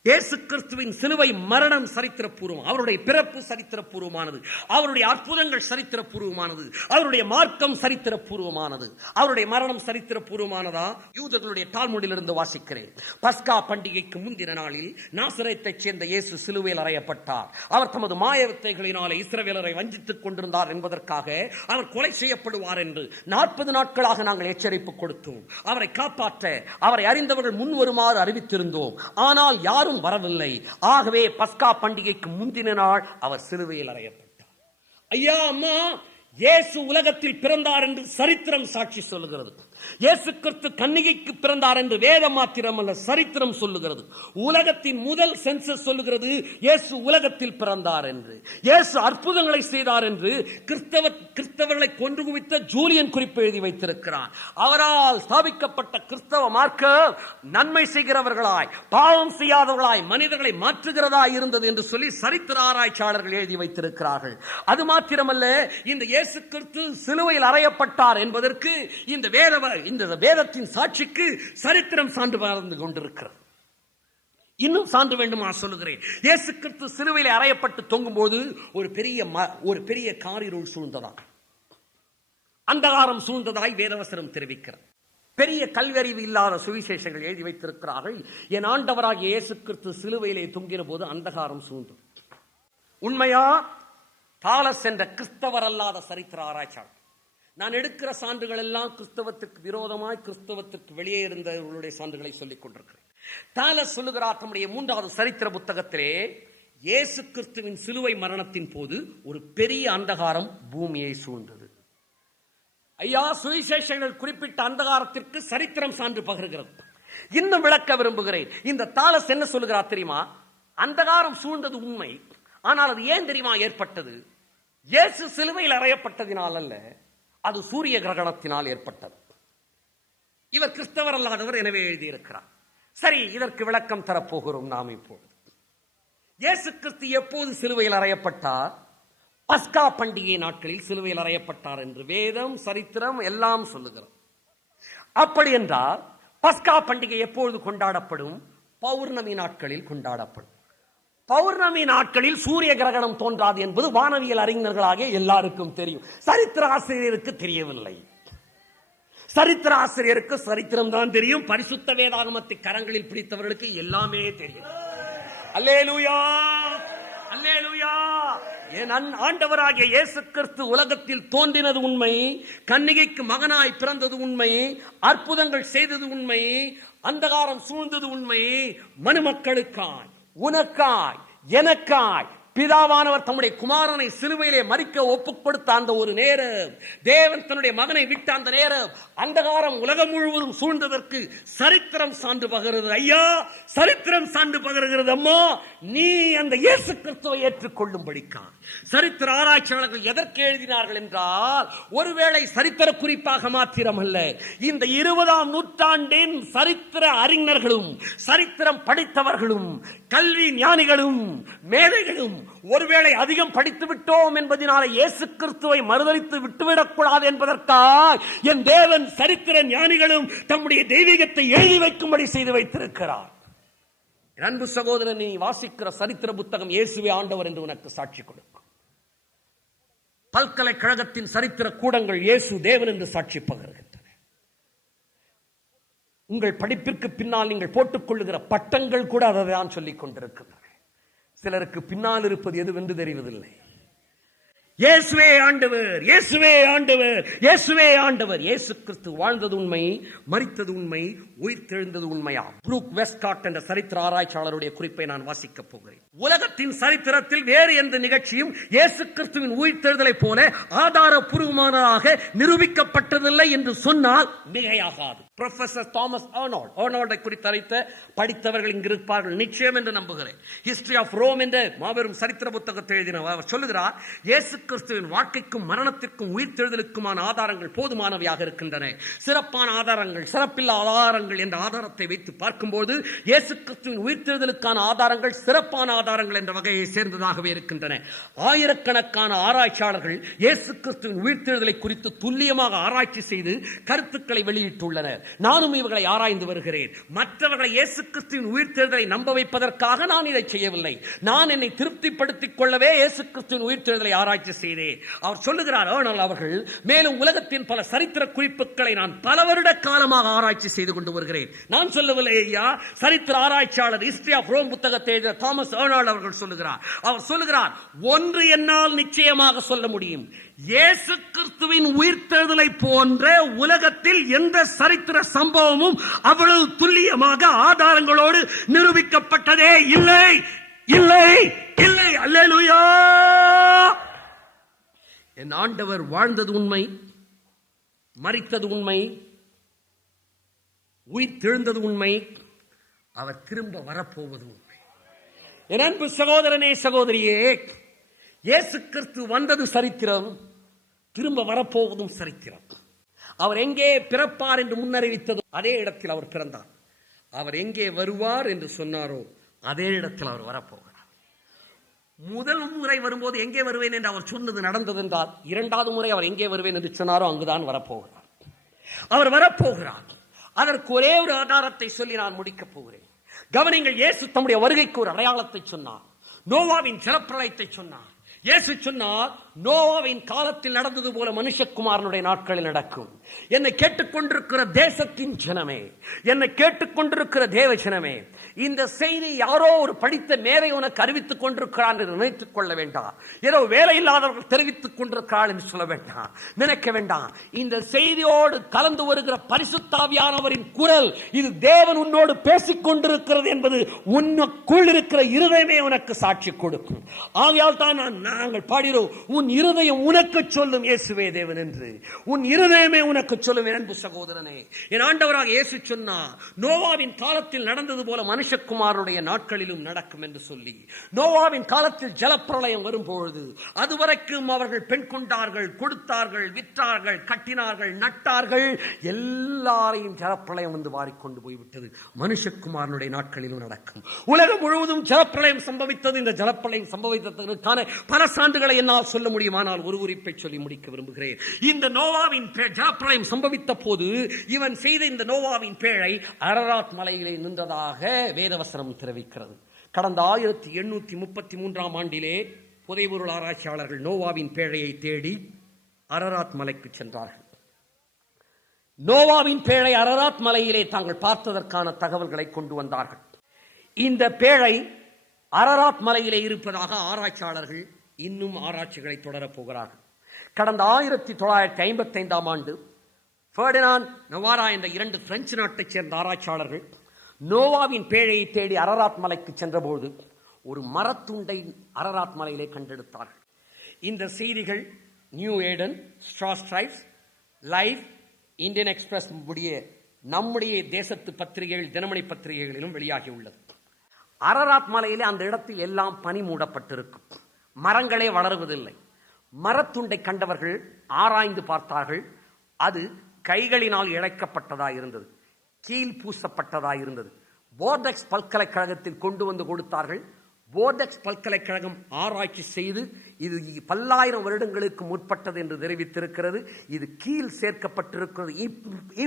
இயேசு கிறிஸ்துவின் சிலுவை மரணம் சரித்திரபூர்வம். அவருடைய பிறப்பு சரித்திரபூர்வமானது. அவருடைய அற்புதங்கள் சரித்திரபூர்வமானது. அவருடைய மார்க்கம் சரித்திரபூர்வமானது. அவருடைய மரணம் சரித்திரபூர்வமானதா? யூதர்களுடைய டால்முடிலிருந்து வாசிக்கிறேன். பஸ்கா பண்டிகைக்கு முந்தின நாளில் நாசரேத்தைச் சேர்ந்த இயேசு சிலுவையில் அறையப்பட்டார். அவர் தமது மாய வித்தைகளினாலே இஸ்ரவேலரை வஞ்சித்துக் கொண்டிருந்தார் என்பதற்காக அவர் கொலை செய்யப்படுவார் என்று 40 நாட்களாக நாங்கள் எச்சரிப்பு கொடுத்தோம். அவரை காப்பாற்ற அவரை அறிந்தவர்கள் முன் வருமாறு அறிவித்திருந்தோம். ஆனால் யாரும் வரவில்லை. ஆகவே பஸ்கா பண்டிகைக்கு முந்தின நாள் அவர் சிலுவையில் அறையப்பட்டார். ஐயா, அம்மா, இயேசு உலகத்தில் பிறந்தார் என்று சரித்திரம் சாட்சி சொல்லுகிறது. இயேசு கிறிஸ்து கன்னிகைக்கு பிறந்தார் என்று வேதம் மாத்திரம் அல்ல, சரித்திரம் சொல்லுகிறது. உலகத்தின் முதல் சென்சஸ் சொல்லுகிறது இயேசு உலகத்தில் பிறந்தார் என்று. இயேசு அற்புதங்களை செய்தார் என்று கிறிஸ்தவர்களை கொன்று குவித்த ஜூலியன் குறிப்பு எழுதி வைத்திருக்கிறார். அவரால் ஸ்தாபிக்கப்பட்ட கிறிஸ்தவ மார்க்கம் நன்மை செய்கிறவர்களாய், பாவம் செய்யாதவர்களாய், மனிதர்களை மாற்றுகிறதா இருந்தது என்று சொல்லி சரித்திர ஆராய்ச்சியாளர்கள் எழுதி வைத்திருக்கிறார்கள். அது மாத்திரமல்ல, இந்த இயேசு கிறிஸ்து சிலுவையில் அறையப்பட்டார் என்பதற்கு இந்த வேதத்தின் சாட்சிக்கு சரித்திரம் சான்று பகர்ந்து கொண்டிருக்கிறது. இன்னும் சான்று வேண்டுமா சொல்லுகிறேன். இயேசு கிறிஸ்து சிலுவையில் அறையப்பட்டு தொங்கும் போது ஒரு பெரிய காரிருள் சூழ்ந்ததா, அந்தகாரம் சூழ்ந்ததாய் வேதவசனம் தெரிவிக்கிறது. பெரிய கல்வியறிவு இல்லாத சுவிசேஷங்கள் எழுதி வைத்திருக்கிறார்கள். என் ஆண்டவராகிய இயேசு கிறிஸ்து சிலுவையிலே தொங்கின போது அந்தகாரம் சூழ்ந்தது. உண்மையா? தாலஸ் என்ற கிறிஸ்தவர் அல்லாத சரித்திர ஆராய்ச்சியாளர். நான் எடுக்கிற சான்றுகள் எல்லாம் கிறிஸ்தவத்துக்கு விரோதமாய், கிறிஸ்தவத்துக்கு வெளியே இருந்தவர்களுடைய சான்றுகளை சொல்லிக் கொண்டிருக்கிறேன். தாலஸ் சொல்லுகிறார் தம்முடைய 3வது சரித்திர புத்தகத்திலே, இயேசு கிறிஸ்துவின் சிலுவை மரணத்தின் போது ஒரு பெரிய அந்தகாரம் பூமியை சூழ்ந்தது. ஐயா, சுவிசேஷங்கள் குறிப்பிட்ட அந்தகாரத்திற்கு சரித்திரம் சான்று பகர்கிறது. இன்னும் விளக்க விரும்புகிறேன். இந்த தாலஸ் என்ன சொல்லுகிறார் தெரியுமா? அந்தகாரம் சூழ்ந்தது உண்மை. ஆனால் அது ஏன் தெரியுமா ஏற்பட்டது? இயேசு சிலுவையில் அறையப்பட்டதினால் அல்ல, அது சூரிய கிரகணத்தினால் ஏற்பட்டது. இவர் கிறிஸ்தவர் அல்லாதவர், எனவே எழுதியிருக்கிறார். சரி, இதற்கு விளக்கம் தரப்போகிறோம் நாம் இப்போது. இயேசு கிறிஸ்து எப்போது சிலுவையில் அறையப்பட்டார்? பஸ்கா பண்டிகை நாட்களில் சிலுவையில் அறையப்பட்டார் என்று வேதம், சரித்திரம் எல்லாம் சொல்லுகிறது. அப்படி என்றால் பஸ்கா பண்டிகை எப்பொழுது கொண்டாடப்படும்? பௌர்ணமி நாட்களில் கொண்டாடப்படும். பௌர்ணமி நாட்களில் சூரிய கிரகணம் தோன்றாது என்பது வானவியல் அறிஞர்களாக எல்லாருக்கும் தெரியும். சரித்திர ஆசிரியருக்கு தெரியவில்லை. சரித்திர ஆசிரியருக்கு சரித்திரம் தான் தெரியும். பரிசுத்த வேதாகமத்தை கரங்களில் பிடித்தவர்களுக்கு எல்லாமே தெரியும். அல்லேலூயா, அல்லேலூயா. என் ஆண்டவராகிய இயேசு கிறிஸ்து உலகத்தில் தோன்றினது உண்மை, கன்னிகைக்கு மகனாய் பிறந்தது உண்மை, அற்புதங்கள் செய்தது உண்மை, அந்தகாரம் சூழ்ந்தது உண்மை. மனுமக்களுக்காய், உனக்காய், எனக்காய் பிதாவானவர் தம்முடைய குமாரனை சிலுவையிலே மரிக்க ஒப்புக் கொடுத்த அந்த ஒரு நேரம், தேவன் தன்னுடைய மகனை விட்ட அந்த நேரம், அந்தகாரம் உலகம் முழுவதும் சூழ்ந்ததற்கு சரித்திரம் சான்று பகருகிறது. ஐயா, சரித்திரம் சான்று பகருகிறது. அம்மா, நீ அந்த இயேசு கிறிஸ்துவை ஏற்றுக்கொள்ளும்படிக்கா. சரித்திர ஆராய்ச்சியாளர்கள் எதற்கு எழுதினார்கள் என்றால், ஒருவேளை சரித்திர குறிப்பாக மாத்திரமல்ல, இந்த 20ஆம் நூற்றாண்டின் சரித்திர அறிஞர்களும், சரித்திரம் படித்தவர்களும், கல்வி ஞானிகளும், மேதைகளும் ஒருவேளை அதிகம் படித்து விட்டோம் என்பதனால இயேசு கிறிஸ்துவை மறுதலித்து விட்டுவிடக் கூடாது என்பதற்காக என் தேவன் சரித்திர ஞானிகளும் தம்முடைய தெய்வீகத்தை எழுதி வைக்கும்படி செய்து வைத்திருக்கிறார். அன்பு சகோதரன், நீ வாசிக்கிற சரித்திர புத்தகம் இயேசுவே ஆண்டவர் என்று உனக்கு சாட்சி கொடுக்கும். பல்கலைக்கழகத்தின் சரித்திர கூடங்கள் இயேசு தேவன் என்று சாட்சி பகர்கின்றன. உங்கள் படிப்பிற்கு பின்னால் நீங்கள் போட்டுக் கொள்ளுகிற பட்டங்கள் கூட அதை தான் சொல்லிக் கொண்டிருக்கின்றன. சிலருக்கு பின்னால் இருப்பது எதுவென்று தெரிவதில்லை. இயேசுவே ஆண்டவர், இயேசுவே ஆண்டவர், இயேசுவே ஆண்டவர். இயேசு கிறிஸ்து வாழ்ந்தது உண்மை, மரித்தது உண்மை, உயிர்த்தெழுந்தது உண்மையா? புரூக் வெஸ்ட்காட் என்ற சரித்திர ஆராய்ச்சியாளருடைய குறிப்பை நான் வாசிக்கப் போகிறேன். உலகத்தின் சரித்திரத்தில் வேறு எந்த நிகழ்ச்சியும் இயேசு கிறிஸ்துவின் உயிர்த்தெழுதலை போல ஆதாரபூர்வமானதாக நிரூபிக்கப்பட்டதில்லை என்று சொன்னால் மிகையாகாது. புரொஃபசர் தாமஸ் ஆர்னால்டை குறித்து படித்தவர்கள் இங்கு இருப்பார்கள் நிச்சயம் என்று நம்புகிறேன். ஹிஸ்டரி ஆஃப் ரோம் என்ற மாபெரும் சரித்திர புத்தகத்தை எழுதினவர் அவர் சொல்லுகிறார், இயேசு கிறிஸ்துவின் வாழ்க்கைக்கும் மரணத்திற்கும் உயிர்த்தெழுதலுக்குமான ஆதாரங்கள் போதுமானவையாக இருக்கின்றன. சிறப்பான ஆதாரங்கள், சிறப்பில்லா ஆதாரங்கள் என்ற ஆதாரத்தை வைத்து பார்க்கும்போது இயேசு கிறிஸ்துவின் உயிர்த்தெழுதலுக்கான ஆதாரங்கள் சிறப்பான ஆதாரங்கள் என்ற வகையை சேர்ந்ததாகவே இருக்கின்றன. ஆயிரக்கணக்கான ஆராய்ச்சியாளர்கள் இயேசு கிறிஸ்துவின் உயிர்த்தெழுதலை குறித்து துல்லியமாக ஆராய்ச்சி செய்து கருத்துக்களை வெளியிட்டுள்ளனர். நானும் இவர்களை ஆராய்ந்து வருகிறேன். மற்றவர்களை இயேசு கிறிஸ்துவின் உயிர்த்தெழுதலை நம்ப வைப்பதற்காக நான் இதை செய்யவில்லை. நான் என்னை திருப்திப்படுத்திக் கொள்ளவே இயேசு கிறிஸ்துவின் உயிர்த்தெழுதலை ஆராய்ச்சி செய்தேன். அவர் சொல்லுகிறார், ஆனால் அவர்கள் மேலும் உலகத்தின் பல சரித்திர குறிப்புகளை நான் பல வருட காலமாக ஆராய்ச்சி செய்து கொண்டு வருகிறேன். நான் சொல்லவில்லை ஐயா, சரித்திர ஆராய்ச்சியாளர் ஹிஸ்டரி ஆஃப் ரோம் புத்தகத்தை எழுதிய தாமஸ் ஆர்னால்ட் அவர்கள் சொல்லுகிறார். அவர் சொல்லுகிறார், ஒன்று என்னால் நிச்சயமாக சொல்ல முடியும், இயேசு கிறிஸ்துவின் உயிர்த்தெழுதலை போன்ற உலகத்தில் எந்த சரித்திர சம்பவமும் அவ்வளவு துல்லியமாக ஆதாரங்களோடு நிரூபிக்கப்பட்டதே இல்லை, இல்லை, இல்லை. அல்லேலூயா. என் ஆண்டவர் வாழ்ந்தது உண்மை, மரித்தது உண்மை, உயிர்த்தெழுந்தது உண்மை, அவர் திரும்ப வரப்போவது உண்மை. என் அன்பு சகோதரனே, சகோதரியே, இயேசு கிறிஸ்து வந்தது சரித்திரம், திரும்ப வரப்போவதும் சரித்திரம். அவர் எங்கே பிறப்பார் என்று முன்னறிவித்ததோ அதே இடத்தில் அவர் பிறந்தார். அவர் எங்கே வருவார் என்று சொன்னாரோ அதே இடத்தில் அவர் வரப்போகிறார். முதல் முறை வரும்போது எங்கே வருவேன் என்று அவர் சொன்னது நடந்தது என்றால், இரண்டாவது முறை அவர் எங்கே வருவேன் என்று சொன்னாரோ அங்குதான் வரப்போகிறார். அவர் வரப்போகிறார். அதற்கு ஒரே ஒரு ஆதாரத்தை சொல்லி நான் முடிக்கப் போகிறேன். கவனிங்கள், இயேசு தம்முடைய வருகைக்கு ஒரு அடையாளத்தை சொன்னார். நோவாவின் ஜலப்பிரளயத்தை சொன்னார். இயேசு சொன்னார், நோவாவின் காலத்தில் நடந்தது போல மனுஷகுமாரனுடைய நாட்களில் நடக்கும். என்னை கேட்டுக்கொண்டிருக்கிற தேசத்தின் ஜனமே, என்னை கேட்டுக்கொண்டிருக்கிற தேவ ஜனமே, இந்த செய்தி யாரோ ஒரு படித்த மேதை உனக்கு அறிவித்துக் கொண்டிருக்கிறான் என்று நினைத்துக் கொள்ள வேண்டாம். ஏதோ வேலை இல்லாதவர்கள் தெரிவித்துக் கொண்டிருக்கிறாள் என்று சொல்ல வேண்டாம், நினைக்க வேண்டாம். இந்த செய்தியோடு கலந்து வருகிற பரிசுத்தாவியானவரின் குரல், இது தேவன் உன்னோடு பேசிக் கொண்டிருக்கிறது என்பது உனக்குள் இருக்கிற இருதயமே உனக்கு சாட்சி கொடுக்கும். ஆகையால் தான் நாங்கள் பாடுகிறோம், உன் இருதயம் உனக்கு சொல்லும் இயேசுவே தேவன் என்று. உன் இருதயமே உனக்கு சொல்லும். என் அன்பு சகோதரனே, என் ஆண்டவராக இயேசு சொன்னார், நோவாவின் காலத்தில் நடந்தது போல மனுஷகுமாரனுடைய நாட்களிலும் நடக்கும் என்று சொல்லி. நோவாவின் காலத்தில் ஜலப்பிரளயம் வரும்பொழுது அதுவரைக்கும் அவர்கள் பெண் கொண்டார்கள், கொடுத்தார்கள், விற்றார்கள், கட்டினார்கள், நட்டார்கள், எல்லாரையும் ஜலப்பிரளயம் வந்து வாரிக்கொண்டு போய்விட்டது. மனுஷகுமாரனுடைய நாட்களிலும் நடக்கும். உலகம் முழுவதும் ஜலப்பிரளயம் சம்பவித்தது. இந்த ஜலப்பிரளயம் சம்பவித்ததற்கான பல சான்றுகளை என்னால் சொல்ல முடியுமானால் ஒரு குறிப்பை சொல்லி முடிக்க விரும்புகிறேன். இந்த நோவாவின் ஜலப்பிரளயம் சம்பவித்த போது இவன் செய்த இந்த நோவாவின் பேழை அரராத் மலையிலே நின்றதாக வேதவசனம் தெரிவிக்கிறது. கடந்த 1833 ஆண்டிலே புதைபொருள் ஆராய்ச்சியாளர்கள் நோவாவின் பேழையை தேடி அரராத் மலைக்கு சென்றார்கள். நோவாவின் பேழை அரராத் மலையிலே தாங்கள் பார்த்ததற்கான தகவல்களை கொண்டு வந்தார்கள். இந்த பேழை அரராத் மலையிலே இருப்பதாக ஆராய்ச்சியாளர்கள் இன்னும் ஆராய்ச்சிகளை தொடரப் போகிறார்கள். கடந்த 1955 ஆண்டு ஃபெர்டினாண்ட் நவாரா என்ற 2 பிரெஞ்சு நாட்டைச் சேர்ந்த ஆராய்ச்சியாளர்கள் நோவாவின் பேழையை தேடி அரராத் மலைக்கு சென்றபோது ஒரு மரத்துண்டை அரராத் மலையிலே கண்டெடுத்தார்கள். இந்த செய்திகள் நியூ ஏடன், ஸ்ட்ரா ஸ்ட்ரைப்ஸ், லைஃப், இந்தியன் எக்ஸ்பிரஸ் உடைய நம்முடைய தேசத்து பத்திரிகைகள், தினமணி பத்திரிகைகளிலும் வெளியாகி உள்ளது. அரராத் மலையிலே அந்த இடத்தில் எல்லாம் பனி மூடப்பட்டிருக்கும், மரங்களே வளருவதில்லை. மரத்துண்டை கண்டவர்கள் ஆராய்ந்து பார்த்தார்கள். அது கைகளினால் இழைக்கப்பட்டதாக இருந்தது, கீழ் பூசப்பட்டதாக இருந்தது. போர்டெக்ஸ் பல்கலைக்கழகத்தில் கொண்டு வந்து கொடுத்தார்கள். போர்டெக்ஸ் பல்கலைக்கழகம் ஆராய்ச்சி செய்து இது பல்லாயிரம் வருடங்களுக்கு முற்பட்டது என்று தெரிவித்திருக்கிறது. இது கீழ் சேர்க்கப்பட்டிருக்கிறது,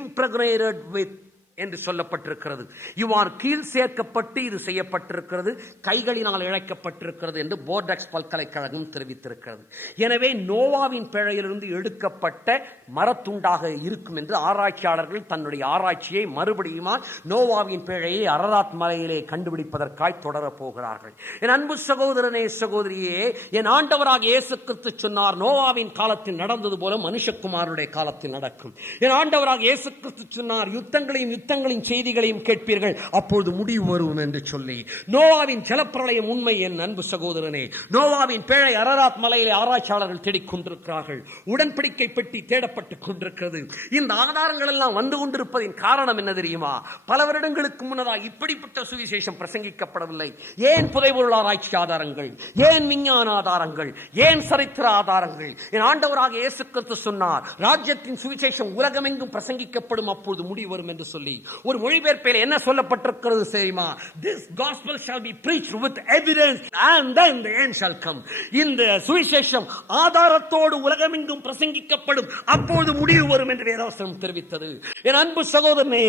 இம்ப்ரெக்னேட்டட் வித் என்று சொல்லப்பட்டிருக்கிறது. இவ்வாறு கீழ் சேர்க்கப்பட்டு இது செய்யப்பட்டிருக்கிறது, கைகளினால் இழைக்கப்பட்டிருக்கிறது என்று போர்டெக்ஸ் பல்கலைக்கழகம் தெரிவித்திருக்கிறது. எனவே நோவாவின் பேழையிலிருந்து எடுக்கப்பட்ட மரத்துண்டாக இருக்கும் என்று ஆராய்ச்சியாளர்கள் தன்னுடைய ஆராய்ச்சியை மறுபடியும் நோவாவின் பேழையை அரராத் மலையிலே கண்டுபிடிப்பதற்காய் தொடரப் போகிறார்கள். என் அன்பு சகோதரனே, சகோதரியே, என் ஆண்டவராக இயேசு கிறிஸ்து சொன்னார், நோவாவின் காலத்தில் நடந்தது போல மனுஷகுமாரனுடைய காலத்தில் நடக்கும். என் ஆண்டவராக இயேசு கிறிஸ்து சொன்னார், யுத்தங்களையும் யுத்தங்களின் செய்திகளையும் கேட்பீர்கள், அப்பொழுது முடிவு வரும் என்று சொல்லி. நோவாவின் ஜலப்பிரளயம் உண்மை என் அன்பு சகோதரனே. நோவாவின் பேழை அரராத் மலையிலே ஆராய்ச்சியாளர்கள் தேடிக் கொண்டிருக்கிறார்கள். உடன்படிக்கை பெட்டி தேடப்பட்டுக் கொண்டிருக்கிறது. இந்த ஆதாரங்கள் எல்லாம் வந்து கொண்டிருப்பதின் காரணம் என்ன தெரியுமா? பல வருடங்களுக்கு முன்னதாக இப்படிப்பட்ட சுவிசேஷம் பிரசங்கிக்கப்படவில்லை. ஏன் புதைபொருள் ஆராய்ச்சி ஆதாரங்கள், ஏன் விஞ்ஞான ஆதாரங்கள், ஏன் சரித்திர ஆதாரங்கள்? என் ஆண்டவராக இயேசு கிறிஸ்து சொன்னார், ராஜ்யத்தின் சுவிசேஷம் உலகமெங்கும் பிரசங்கிக்கப்படும், அப்பொழுது முடிவு வரும் என்று சொல்லி. ஒரு மொழிபெயர்ப்பில் என்ன சொல்லப்பட்டிருக்கிறது தெரியுமா? This gospel shall be preached with evidence and then the end shall come. இந்த சுவிசேஷம் ஆதாரத்தோடு உலகமெங்கும் பிரசங்கிக்கப்படும், அப்போது முடிவு வரும் என்று வேதவசனம் தெரிவித்தது. என் அன்பு சகோதரனே,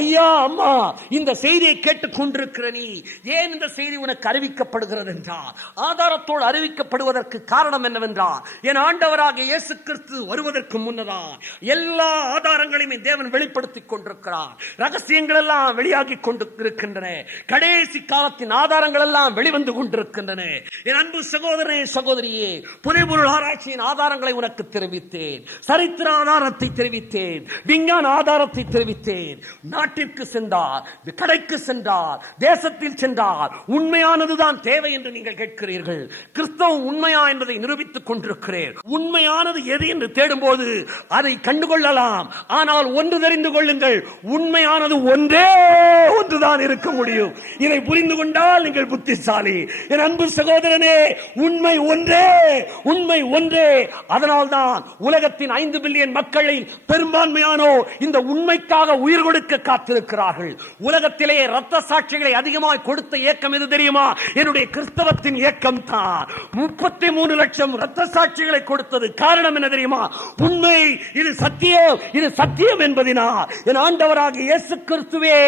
ஐயா அம்மா, இந்த செய்தியை கேட்டுக் கொண்டிருக்கிற நீ, ஏன் இந்த செய்தி உனக்கு அறிவிக்கப்படுகிறது என்றால், ஆதாரத்தோடு அறிவிக்கப்படுவதற்கு காரணம் என்னவென்றால், என் ஆண்டவராக இயேசு கிறிஸ்து வருவதற்கு முன்னதா எல்லா ஆதாரங்களையும் தேவன் வெளிப்படுத்திக் கொண்டிருக்கிறார். ரகசியங்கள் எல்லாம் வெளியாகி கொண்டிருக்கின்றன. கடைசி காலத்தின் ஆதாரங்கள் எல்லாம் வெளிவந்து கொண்டிருக்கின்றன. என் அன்பு சகோதரனே, சகோதரியே, புதைபொருள் ஆராய்ச்சியின் ஆதாரங்களை உனக்கு தெரிவித்தேன், சரித்திர ஆதாரத்தை தெரிவித்தேன், விஞ்ஞான ஆதாரத்தை தெரிவித்தேன். நாட்டிற்கு சென்றார், கடைக்கு சென்றார், தேசத்தில் சென்றார், உண்மையானதுதான் தேவை என்று நீங்கள் கேட்கிறீர்கள். கிறிஸ்தவம் உண்மையா என்பதை நிரூபித்துக் கொண்டிருக்கிறேன். உண்மையானது எது என்று தேடும்போது அதை கண்டுகொள்ளலாம். ஆனால் ஒன்று தெரிந்து கொள்ளுங்கள், உண்மையானது ஒன்றே ஒன்றுதான் இருக்க முடியும். இதை புரிந்து கொண்டால் நீங்கள் புத்திசாலி. என் அன்பு சகோதரனே, உண்மை ஒன்றே, உண்மை ஒன்றே. அதனால்தான் உலகத்தின் 5 பில்லியன் மக்களில் பெரும்பான்மையானோர் இந்த உண்மைக்காக உயிர் கொடுக்க காத்திருக்கிறார்கள். உலகத்திலேயே இரத்த சாட்சிகளை அதிகமாக கொடுத்த இயக்கம் எது தெரியுமா? என்னுடைய கிறிஸ்தவத்தின் இயக்கம் தான். 33 லட்சம் இரத்த சாட்சிகளை கொடுத்தது. காரணம் என்ன தெரியுமா? உண்மை, இது சத்தியம், இது சத்தியம் என்பதினால். என் ஆண்டவராக இயேசு கிறிஸ்துவே,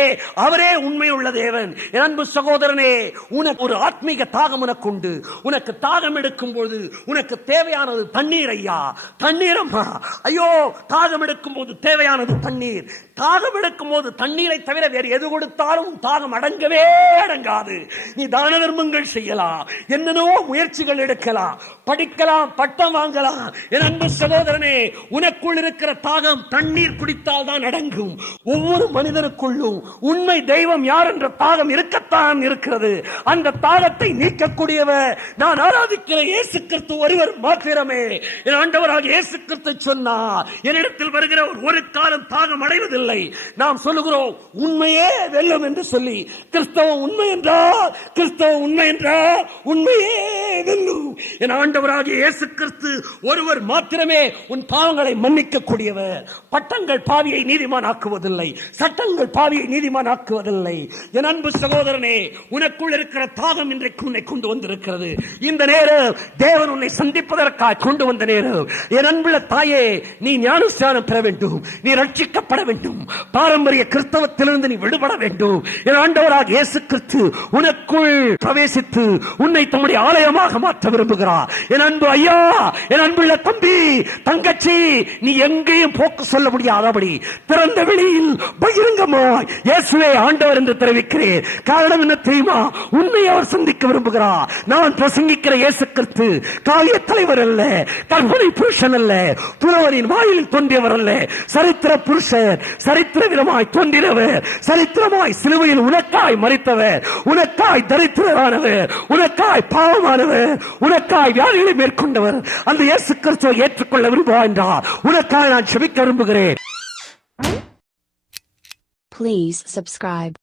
அவரே உண்மை உள்ள தேவன். என் அன்பு சகோதரனே, உனக்கு ஒரு ஆத்மீக தாகம் உனக்கு உண்டு. உனக்கு தாகம் எடுக்கும் போது உனக்கு தேவையானது தண்ணீர். ஐயா, தண்ணீரம்மா, ஐயோ, தாகம் எடுக்கும் போது தேவையானது தண்ணீர். தாகம் எடுக்கும் போது தண்ணீரை தவிர வேறு எது கொடுத்தாலும் தாகம் அடங்கவே அடங்காது. நீ தான தர்மங்கள் செய்யலாம், என்னென்னவோ முயற்சிகள் எடுக்கலாம், படிக்கலாம், பட்டம் வாங்கலாம். என் அன்பு சகோதரனே, உனக்குள் இருக்கிற தாகம் தண்ணீர் குடித்தால் தான் அடங்கும். ஒவ்வொரு மனிதனுக்குள்ளும் உண்மை தெய்வம் யார் என்ற தாகம் இருக்கத்தான் இருக்கிறது. அந்த தாகத்தை நீக்கக்கூடியவர் நான் ஆராதிக்கிற இயேசு கிறிஸ்து ஒருவர் மாத்திரமே. என் ஆண்டவராக இயேசு கிறிஸ்து சொன்னார், என்னிடத்தில் வருகிற ஒரு காலம் தாகம் அடைவதில்லை. நாம் சொல்லுகிறோம் உண்மையே வெல்லும் என்று சொல்லி. கிறிஸ்தவம் உண்மை என்றால், கிறிஸ்தவம் உண்மை என்றால் உண்மையே வெல்லும். என் ஆண்டவராக இயேசு கிறிஸ்து ஒருவர் மாத்திரமே உன் பாவங்களை மன்னிக்க கூடியவர். பட்டங்கள் பாவியை நீதிமான் ஆக்குவதில்லை, சட்டங்கள் பாவியை நீதிமான் ஆக்குவதில்லை. என் அன்பு சகோதரனே, உனக்குள் இருக்கிற தாகம் இன்றைக்கு உன்னை கொண்டு வந்திருக்கிறது. இந்த நேரம் தேவன் உன்னை சந்திப்பதற்காக கொண்டு வந்த நேரம். என் அன்புள்ள தாயே, நீ ஞானஸ்நானம் பெற வேண்டும், நீ ரட்சிக்கப்பட வேண்டும், பாரம்பரிய கிறிஸ்தவத்திலிருந்து நீ விடுபட வேண்டும். என் ஆண்டவராக இயேசு கிறிஸ்து உனக்குள் பிரவேசித்து உன்னை தம்முடைய ஆலயமாக மாற்ற விரும்புகிறார். என் அன்பு ஐயா, என் அன்புள்ள தம்பி, தங்கச்சி, நீ எங்கேயும் போக்கு சொல்ல முடியாதபடி திறந்த வெளியில் பகிரங்கமாய் இயேசுவே ஆண்டவர் என்று தெரிவிக்கிறேன். காரணம் என்ன தெரியுமா? உன்னை அவர் சந்திக்க விரும்புகிறார். நான் பிரசங்கிக்கிற இயேசு கிறிஸ்து காலிய தலைவர் அல்ல, கற்பனை புருஷன் அல்ல, துறவரின் வாயிலில் தோன்றியவர் அல்ல, சரித்திர புருஷர், சரித்திர விதமாய் தோன்றினவர், சரித்திரமாய் சிலுவையில் உனக்காய் மரித்தவர், உனக்காய் தரித்திரரானவர், உனக்காய் பாவமானவர், உனக்காய் வியாதிகளை மேற்கொண்டவர். அந்த இயேசு கிறிஸ்துவை ஏற்றுக்கொள்ள விரும்புவார் என்றார். உனக்காக நான் செபிக்க விரும்புகிறேன். Please subscribe.